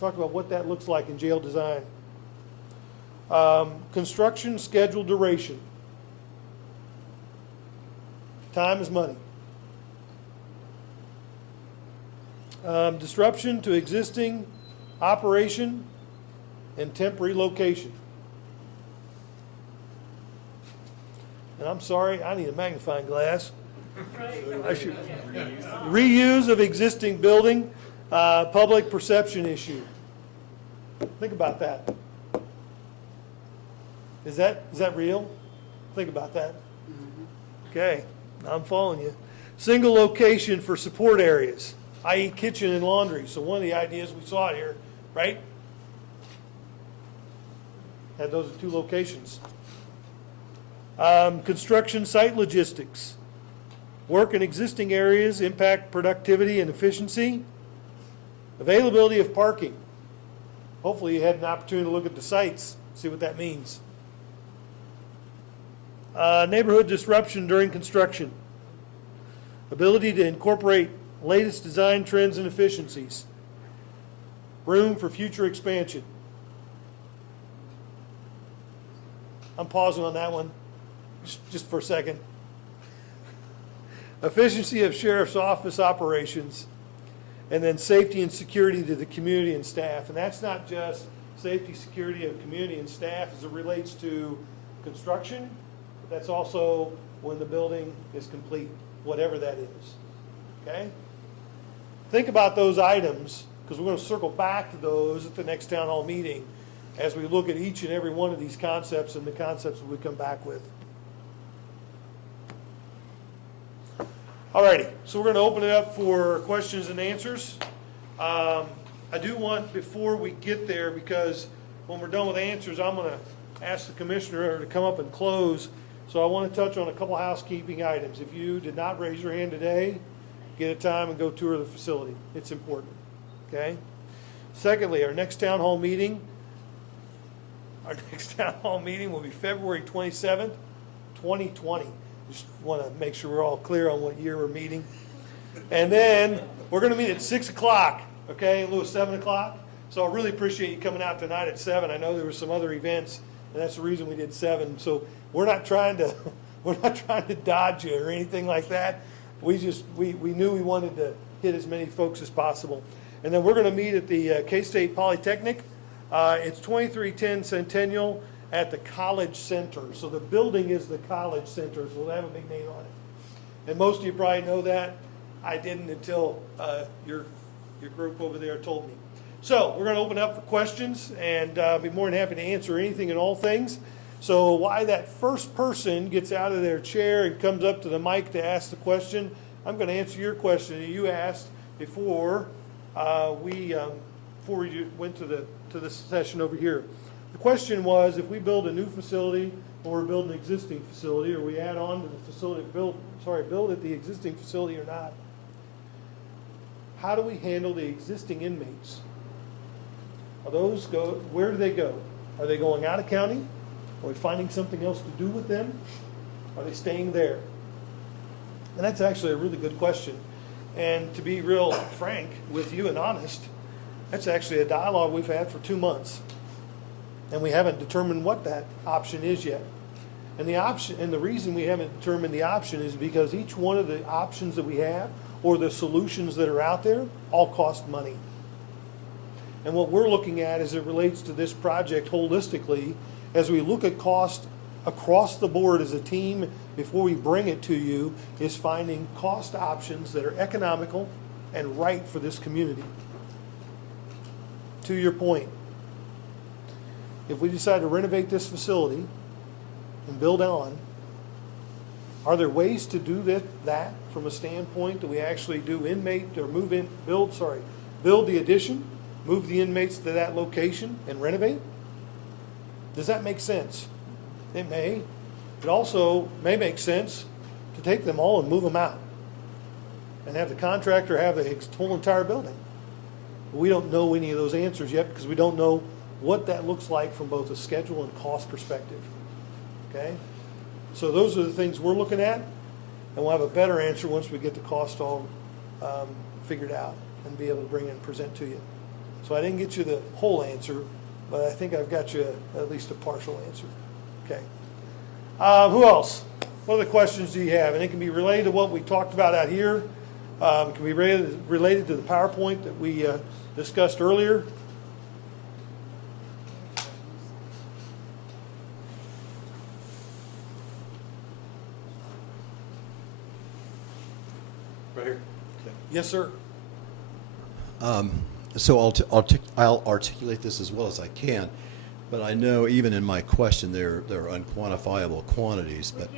Talked about what that looks like in jail design. Construction schedule duration. Time is money. Disruption to existing operation and temp relocation. And I'm sorry, I need a magnifying glass. I should. Reuse of existing building, public perception issue. Think about that. Is that real? Think about that. Okay, I'm following you. Single location for support areas, i.e. kitchen and laundry. So one of the ideas we saw here, right? Had those at 2 locations. Construction site logistics. Work in existing areas impact productivity and efficiency. Availability of parking. Hopefully you had an opportunity to look at the sites, see what that means. Neighborhood disruption during construction. Ability to incorporate latest design trends and efficiencies. Room for future expansion. I'm pausing on that one just for a second. Efficiency of sheriff's office operations, and then safety and security to the community and staff. And that's not just safety, security of community and staff as it relates to construction, but that's also when the building is complete, whatever that is. Okay? Think about those items, because we're going to circle back to those at the next town hall meeting as we look at each and every one of these concepts and the concepts that we come back with. Alrighty, so we're going to open it up for questions and answers. I do want, before we get there, because when we're done with answers, I'm going to ask the commissioner to come up and close. So I want to touch on a couple housekeeping items. If you did not raise your hand today, get a time and go tour the facility. It's important, okay? Secondly, our next town hall meeting will be February 27th, 2020. Just want to make sure we're all clear on what year we're meeting. And then we're going to meet at 6 o'clock, okay, in lieu of 7 o'clock. So I really appreciate you coming out tonight at 7. I know there were some other events, and that's the reason we did 7. So we're not trying to dodge you or anything like that. We knew we wanted to hit as many folks as possible. And then we're going to meet at the K-State Polytechnic. It's 2310 Centennial at the College Center. So the building is the College Center, so we'll have a big name on it. And most of you probably know that. I didn't until your group over there told me. So we're going to open up for questions and be more than happy to answer anything and all things. So while that first person gets out of their chair and comes up to the mic to ask the question, I'm going to answer your question that you asked before we went to the session over here. The question was, if we build a new facility or build an existing facility, or we add on to the facility, build at the existing facility or not, how do we handle the existing inmates? Where do they go? Are they going out of county? Are we finding something else to do with them? Are they staying there? And that's actually a really good question. And to be real frank with you and honest, that's actually a dialogue we've had for 2 months. And we haven't determined what that option is yet. And the reason we haven't determined the option is because each one of the options that we have or the solutions that are out there all cost money. And what we're looking at as it relates to this project holistically, as we look at cost across the board as a team before we bring it to you, is finding cost options that are economical and right for this community. To your point, if we decide to renovate this facility and build on, are there ways to do that from a standpoint that we actually do build the addition, move the inmates to that location and renovate? Does that make sense? It may. It also may make sense to take them all and move them out and have the contractor have the whole entire building. We don't know any of those answers yet because we don't know what that looks like from both a schedule and cost perspective. Okay? So those are the things we're looking at, and we'll have a better answer once we get the cost all figured out and be able to bring it and present to you. So I didn't get you the whole answer, but I think I've got you at least a partial answer. Okay. Who else? What other questions do you have? And it can be related to what we talked about out here. It can be related to the PowerPoint that we discussed earlier. Right here. Yes, sir. So I'll articulate this as well as I can, but I know even in my question there are unquantifiable quantities, but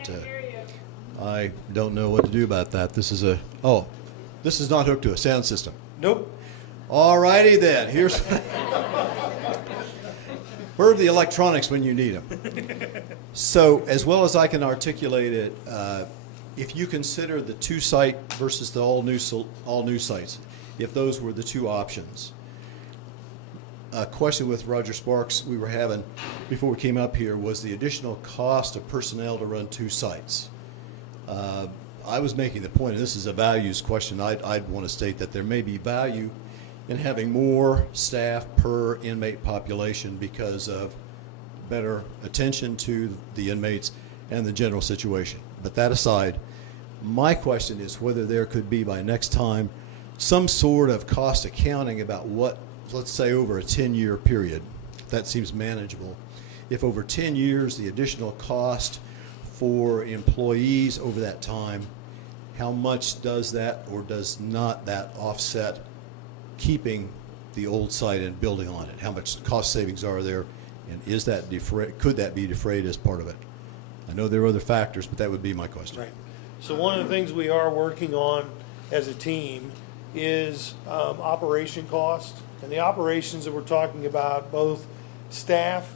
I don't know what to do about that. This is not hooked to a sound system. Nope. All righty then. Here's where are the electronics when you need them? So as well as I can articulate it, if you consider the 2-site versus the all new sites, if those were the two options. A question with Roger Sparks we were having before we came up here was the additional cost of personnel to run 2 sites. I was making the point, and this is a values question, I'd want to state that there may be value in having more staff per inmate population because of better attention to the inmates and the general situation. But that aside, my question is whether there could be by next time some sort of cost accounting about what, let's say over a 10-year period, that seems manageable. If over 10 years the additional cost for employees over that time, how much does that or does not that offset keeping the old site and building on it? How much cost savings are there, and is that could that be defrayed as part of it? I know there are other factors, but that would be my question. Right. So one of the things we are working on as a team is operation cost, and the operations that we're talking about, both staff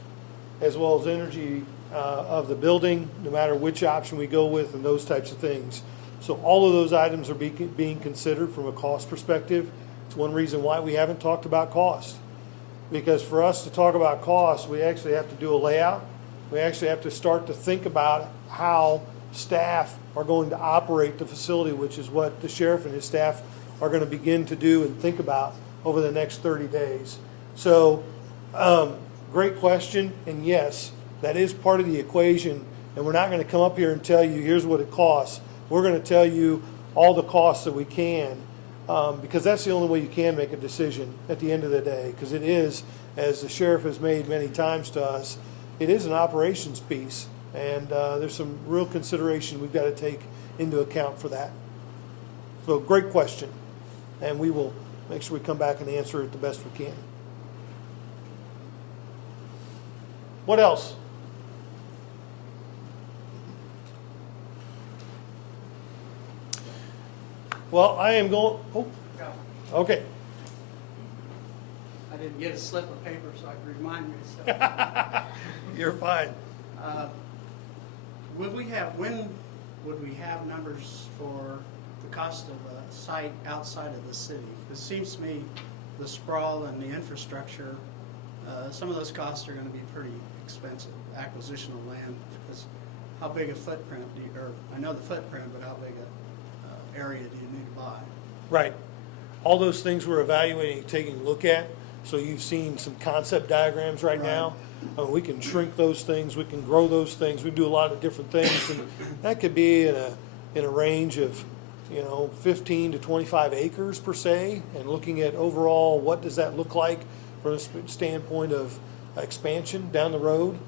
as well as energy of the building, no matter which option we go with, and those types of things. So all of those items are being considered from a cost perspective. It's one reason why we haven't talked about cost. because for us to talk about costs, we actually have to do a layout. We actually have to start to think about how staff are going to operate the facility, which is what the sheriff and his staff are going to begin to do and think about over the next 30 days. So, great question, and yes, that is part of the equation, and we're not going to come up here and tell you, here's what it costs. We're going to tell you all the costs that we can, because that's the only way you can make a decision at the end of the day, because it is, as the sheriff has made many times to us, it is an operations piece, and there's some real consideration we've got to take into account for that. So, great question, and we will make sure we come back and answer it the best we can. What else? Well, I am going, oh, okay. I didn't get a slip of paper so I could remind myself. You're fine. When would we have numbers for the cost of a site outside of the city? It seems to me the sprawl and the infrastructure, some of those costs are going to be pretty expensive. Acquisition of land, because how big a footprint do you, or I know the footprint, but how big a area do you need to buy? Right. All those things we're evaluating, taking a look at. So you've seen some concept diagrams right now. We can shrink those things. We can grow those things. We do a lot of different things, and that could be in a range of 15 to 25 acres per se. And looking at overall, what does that look like from a standpoint of expansion down the road?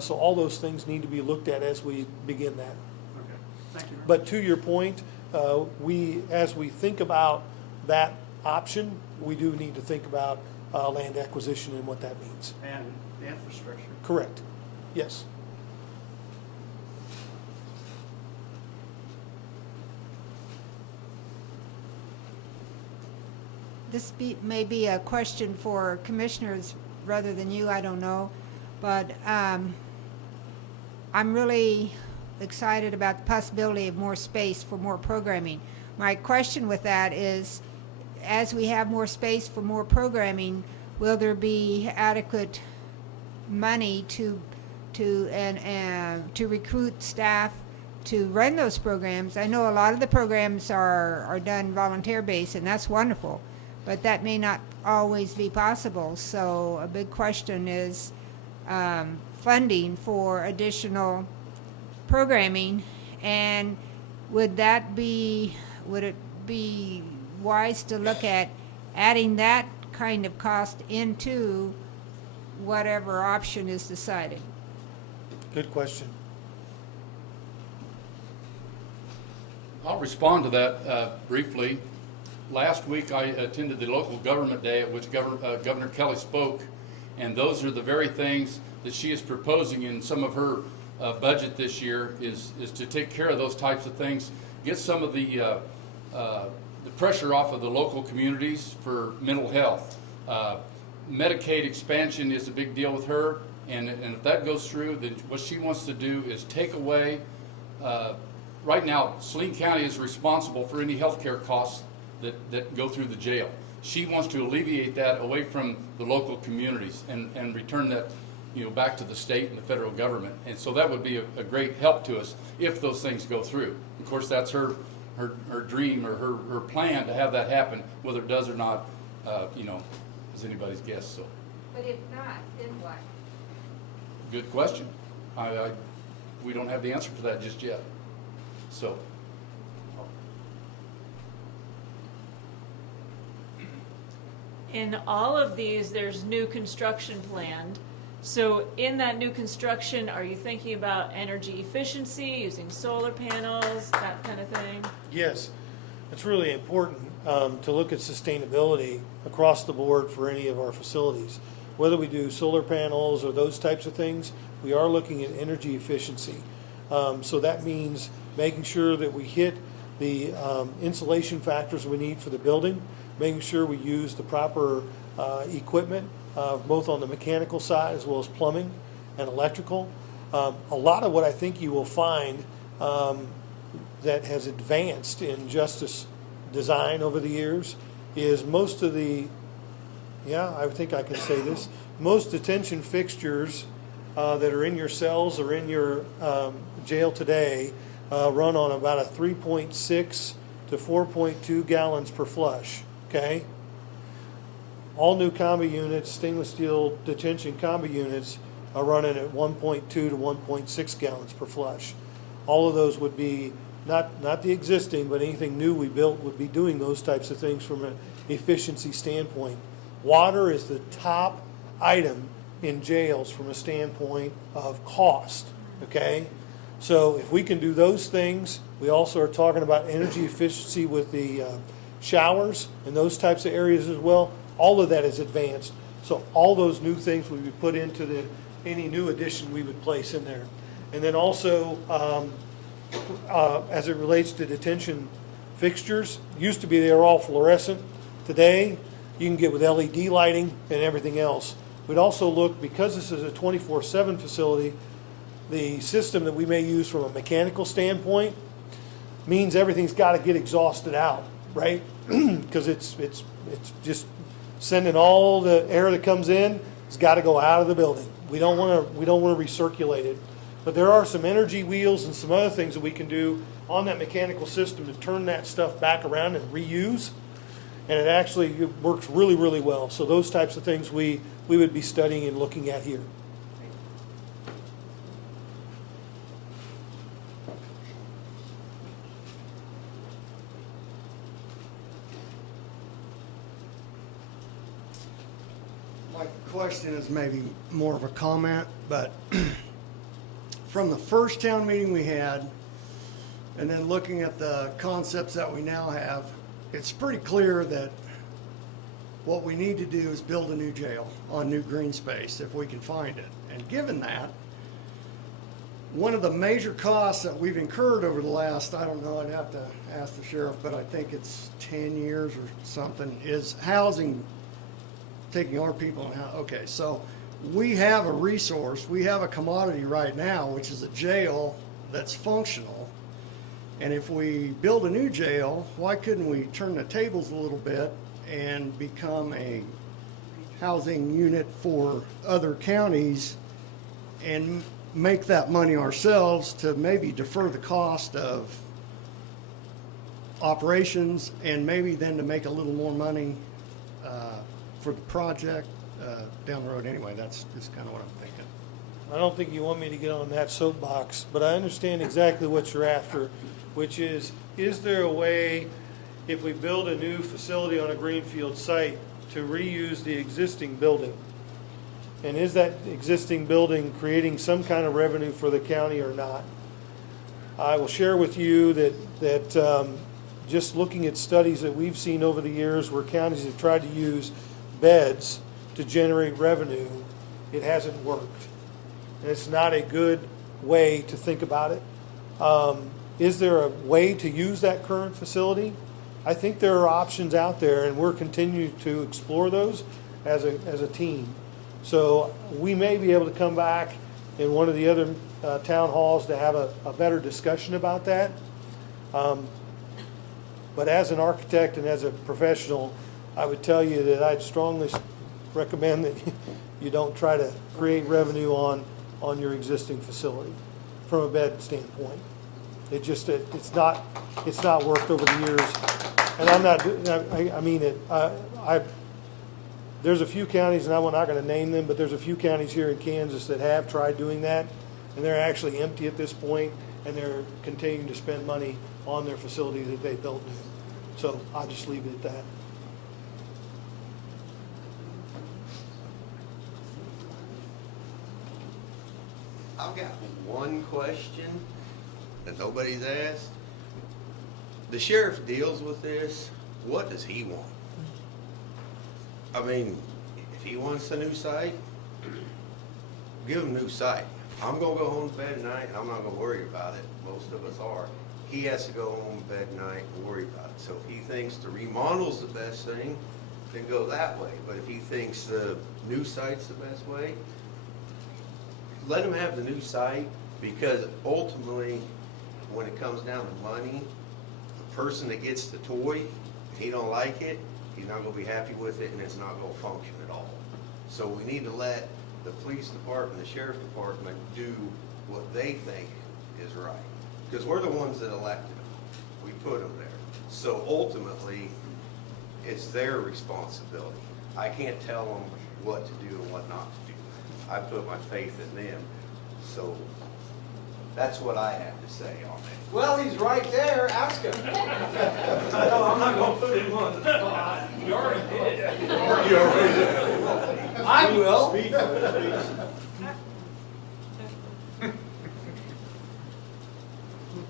So all those things need to be looked at as we begin that. Okay, thank you. But to your point, as we think about that option, we do need to think about land acquisition and what that means. And the infrastructure. Correct. Yes. This may be a question for commissioners rather than you, I don't know. But I'm really excited about the possibility of more space for more programming. My question with that is, as we have more space for more programming, will there be adequate money to recruit staff to run those programs? I know a lot of the programs are done volunteer based, and that's wonderful, but that may not always be possible. So a big question is funding for additional programming, and would it be wise to look at adding that kind of cost into whatever option is decided? Good question. I'll respond to that briefly. Last week I attended the local government day at which Governor Kelly spoke, and those are the very things that she is proposing in some of her budget this year is to take care of those types of things, get some of the pressure off of the local communities for mental health. Medicaid expansion is a big deal with her, and if that goes through, then what she wants to do is take away, right now, Saline County is responsible for any health care costs that go through the jail. She wants to alleviate that away from the local communities and return that back to the state and the federal government. And so that would be a great help to us if those things go through. Of course, that's her dream or her plan to have that happen. Whether it does or not, is anybody's guess. So. But if not, then what? Good question. We don't have the answer to that just yet. So. In all of these, there's new construction planned. So in that new construction, are you thinking about energy efficiency, using solar panels, that kind of thing? Yes, it's really important to look at sustainability across the board for any of our facilities. Whether we do solar panels or those types of things, we are looking at energy efficiency. So that means making sure that we hit the insulation factors we need for the building, making sure we use the proper equipment, both on the mechanical side as well as plumbing and electrical. A lot of what I think you will find that has advanced in justice design over the years is most of the yeah, I think I can say this. Most detention fixtures that are in your cells or in your jail today run on about a 3.6 to 4.2 gallons per flush, okay? All new combi units, stainless steel detention combi units are running at 1.2 to 1.6 gallons per flush. All of those would be, not the existing, but anything new we built would be doing those types of things from an efficiency standpoint. Water is the top item in jails from a standpoint of cost, okay? So if we can do those things, we also are talking about energy efficiency with the showers and those types of areas as well. All of that is advanced. So all those new things would be put into any new addition we would place in there. And then also, as it relates to detention fixtures, used to be they were all fluorescent. Today, you can get with LED lighting and everything else. We'd also look, because this is a 24/7 facility, the system that we may use from a mechanical standpoint means everything's got to get exhausted out, right? Because it's just sending all the air that comes in, it's got to go out of the building. We don't want to recirculate it. But there are some energy wheels and some other things that we can do on that mechanical system to turn that stuff back around and reuse. And it works really, really well. So those types of things we would be studying and looking at here. My question is maybe more of a comment, but from the first town meeting we had, and then looking at the concepts that we now have, it's pretty clear that what we need to do is build a new jail on new green space if we can find it. And given that, one of the major costs that we've incurred over the last, I don't know, I'd have to ask the sheriff, but I think it's 10 years or something, is housing, taking our people and how, okay, so we have a resource, we have a commodity right now, which is a jail that's functional. And if we build a new jail, why couldn't we turn the tables a little bit and become a housing unit for other counties and make that money ourselves to maybe defer the cost of operations and maybe then to make a little more money for the project down the road anyway. That's just kind of what I'm thinking. I don't think you want me to get on that soapbox, but I understand exactly what you're after, which is there a way, if we build a new facility on a greenfield site, to reuse the existing building? And is that existing building creating some kind of revenue for the county or not? I will share with you that just looking at studies that we've seen over the years where counties have tried to use beds to generate revenue, it hasn't worked. And it's not a good way to think about it. Is there a way to use that current facility? I think there are options out there, and we're continuing to explore those as a team. So we may be able to come back in one of the other town halls to have a better discussion about that. But as an architect and as a professional, I would tell you that I'd strongly recommend that you don't try to create revenue on your existing facility from a bed standpoint. It's not worked over the years. And I mean it. There's a few counties, and I'm not going to name them, but there's a few counties here in Kansas that have tried doing that, and they're actually empty at this point, and they're continuing to spend money on their facility that they built new. So I'll just leave it at that. I've got one question that nobody's asked. The sheriff deals with this. What does he want? I mean, if he wants a new site, give him a new site. I'm gonna go home to bed at night, and I'm not gonna worry about it. Most of us are. He has to go home to bed at night and worry about it. So if he thinks the remodel's the best thing, then go that way. But if he thinks the new site's the best way, let him have the new site, because ultimately, when it comes down to money, the person that gets the toy, if he don't like it, he's not gonna be happy with it, and it's not gonna function at all. So we need to let the police department, the sheriff's department do what they think is right. Because we're the ones that elected them. We put them there. So ultimately, it's their responsibility. I can't tell them what to do and what not to do. I put my faith in them. So that's what I have to say on it. Well, he's right there, ask him. No, I'm not gonna put him on the spot. You already did. You already did. I will.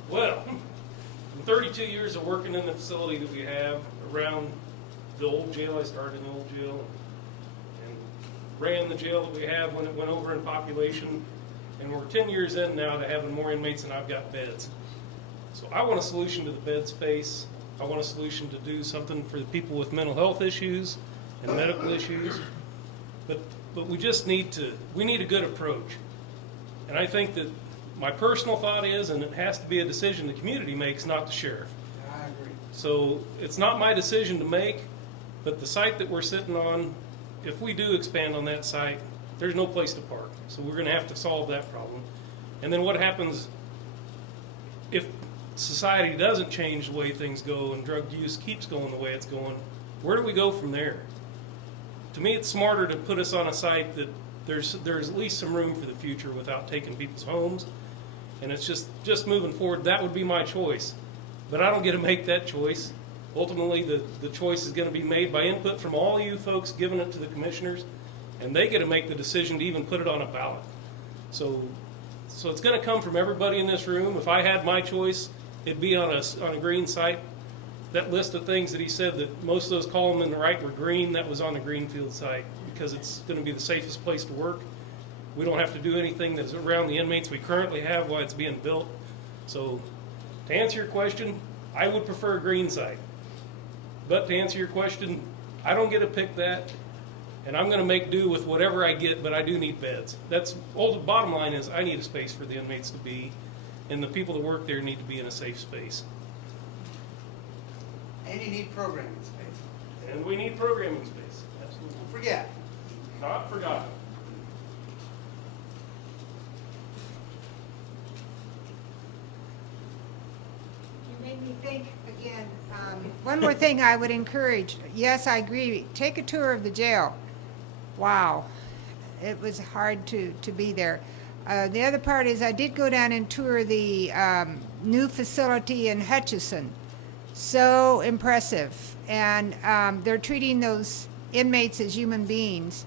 Well, in 32 years of working in the facility that we have around the old jail, I started in the old jail and ran the jail that we have when it went over in population. And we're 10 years in now to having more inmates than I've got beds. So I want a solution to the bed space. I want a solution to do something for the people with mental health issues and medical issues. But we just need a good approach. And I think that my personal thought is, and it has to be a decision the community makes, not the sheriff. I agree. So it's not my decision to make, but the site that we're sitting on, if we do expand on that site, there's no place to park. So we're gonna have to solve that problem. And then what happens if society doesn't change the way things go and drug use keeps going the way it's going? Where do we go from there? To me, it's smarter to put us on a site that there's at least some room for the future without taking people's homes. And it's just moving forward. That would be my choice. But I don't get to make that choice. Ultimately, the choice is going to be made by input from all you folks, giving it to the commissioners, and they get to make the decision to even put it on a ballot. So it's going to come from everybody in this room. If I had my choice, it'd be on a green site. That list of things that he said that most of those columns in the right were green, that was on the greenfield site because it's going to be the safest place to work. We don't have to do anything that's around the inmates we currently have while it's being built. So to answer your question, I would prefer a green site. But to answer your question, I don't get to pick that, and I'm going to make do with whatever I get, but I do need beds. That's all. The bottom line is I need a space for the inmates to be, and the people that work there need to be in a safe space. And you need programming space. And we need programming space. Absolutely. Don't forget. Not forgotten. You made me think again. One more thing I would encourage. Yes, I agree. Take a tour of the jail. Wow. It was hard to be there. The other part is I did go down and tour the new facility in Hutchinson. So impressive. And they're treating those inmates as human beings.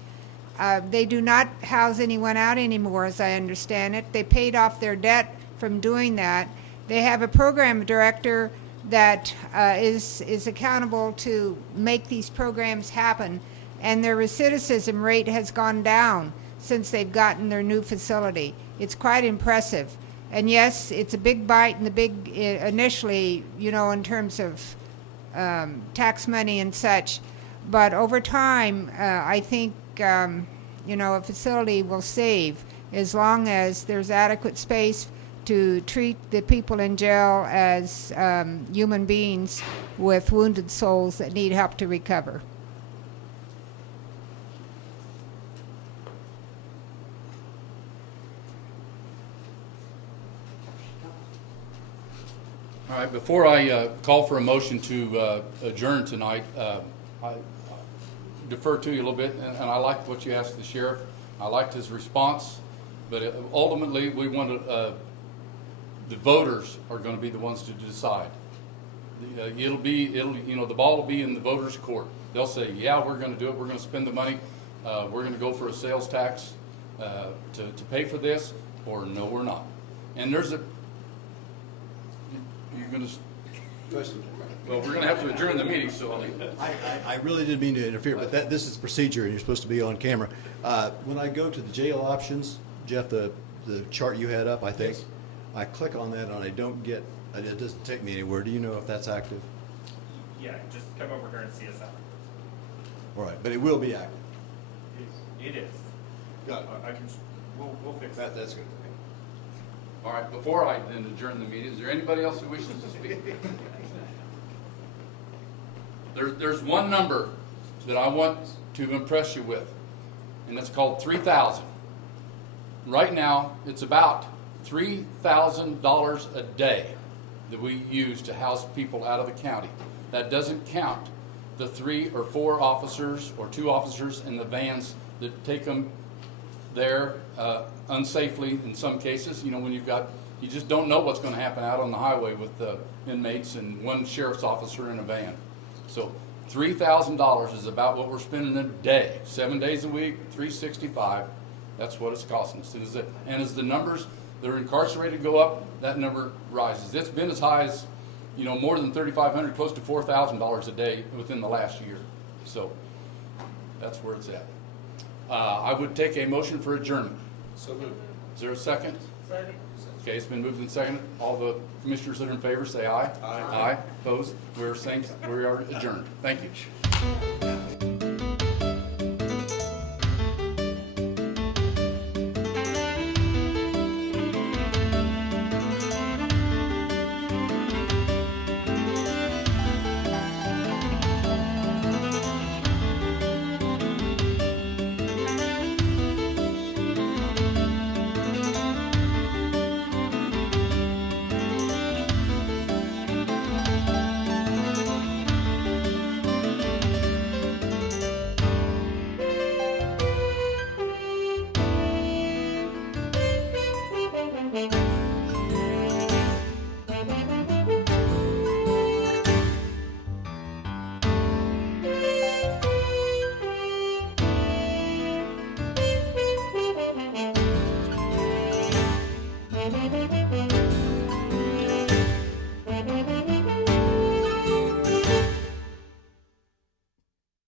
They do not house anyone out anymore, as I understand it. They paid off their debt from doing that. They have a program director that is accountable to make these programs happen, and their recidivism rate has gone down since they've gotten their new facility. It's quite impressive. And yes, it's a big bite in the big initially, in terms of tax money and such. But over time, I think, a facility will save as long as there's adequate space to treat the people in jail as human beings with wounded souls that need help to recover. All right, before I call for a motion to adjourn tonight, I defer to you a little bit, and I liked what you asked the sheriff. I liked his response, but ultimately we want to, the voters are going to be the ones to decide. The ball will be in the voters' court. They'll say, yeah, we're going to do it. We're going to spend the money. We're going to go for a sales tax to pay for this, or no, we're not. And there's a, you're going to, well, we're going to have to adjourn the meeting, so I really didn't mean to interfere, but this is procedure, and you're supposed to be on camera. When I go to the jail options, Jeff, the chart you had up, I think, yes. I click on that and I don't get, it doesn't take me anywhere. Do you know if that's active? Yeah, just come over here and see us out. All right, but it will be active. It is. Got it. We'll fix that. That's good. All right, before I then adjourn the meeting, is there anybody else who wishes to speak? There's one number that I want to impress you with, and it's called 3,000. Right now, it's about $3,000 a day that we use to house people out of the county. That doesn't count the 3 or 4 officers or 2 officers in the vans that take them there unsafely in some cases. You know, when you just don't know what's going to happen out on the highway with the inmates and one sheriff's officer in a van. So $3,000 is about what we're spending a day, 7 days a week, 365. That's what it's costing us. And as the numbers that are incarcerated go up, that number rises. It's been as high as, you know, more than $3,500, close to $4,000 a day within the last year. So that's where it's at. I would take a motion for adjournment. So moved. Is there a second? Second. Okay, it's been moved and seconded. All the commissioners that are in favor say aye. Aye. Aye. Opposed? We are adjourned. Thank you.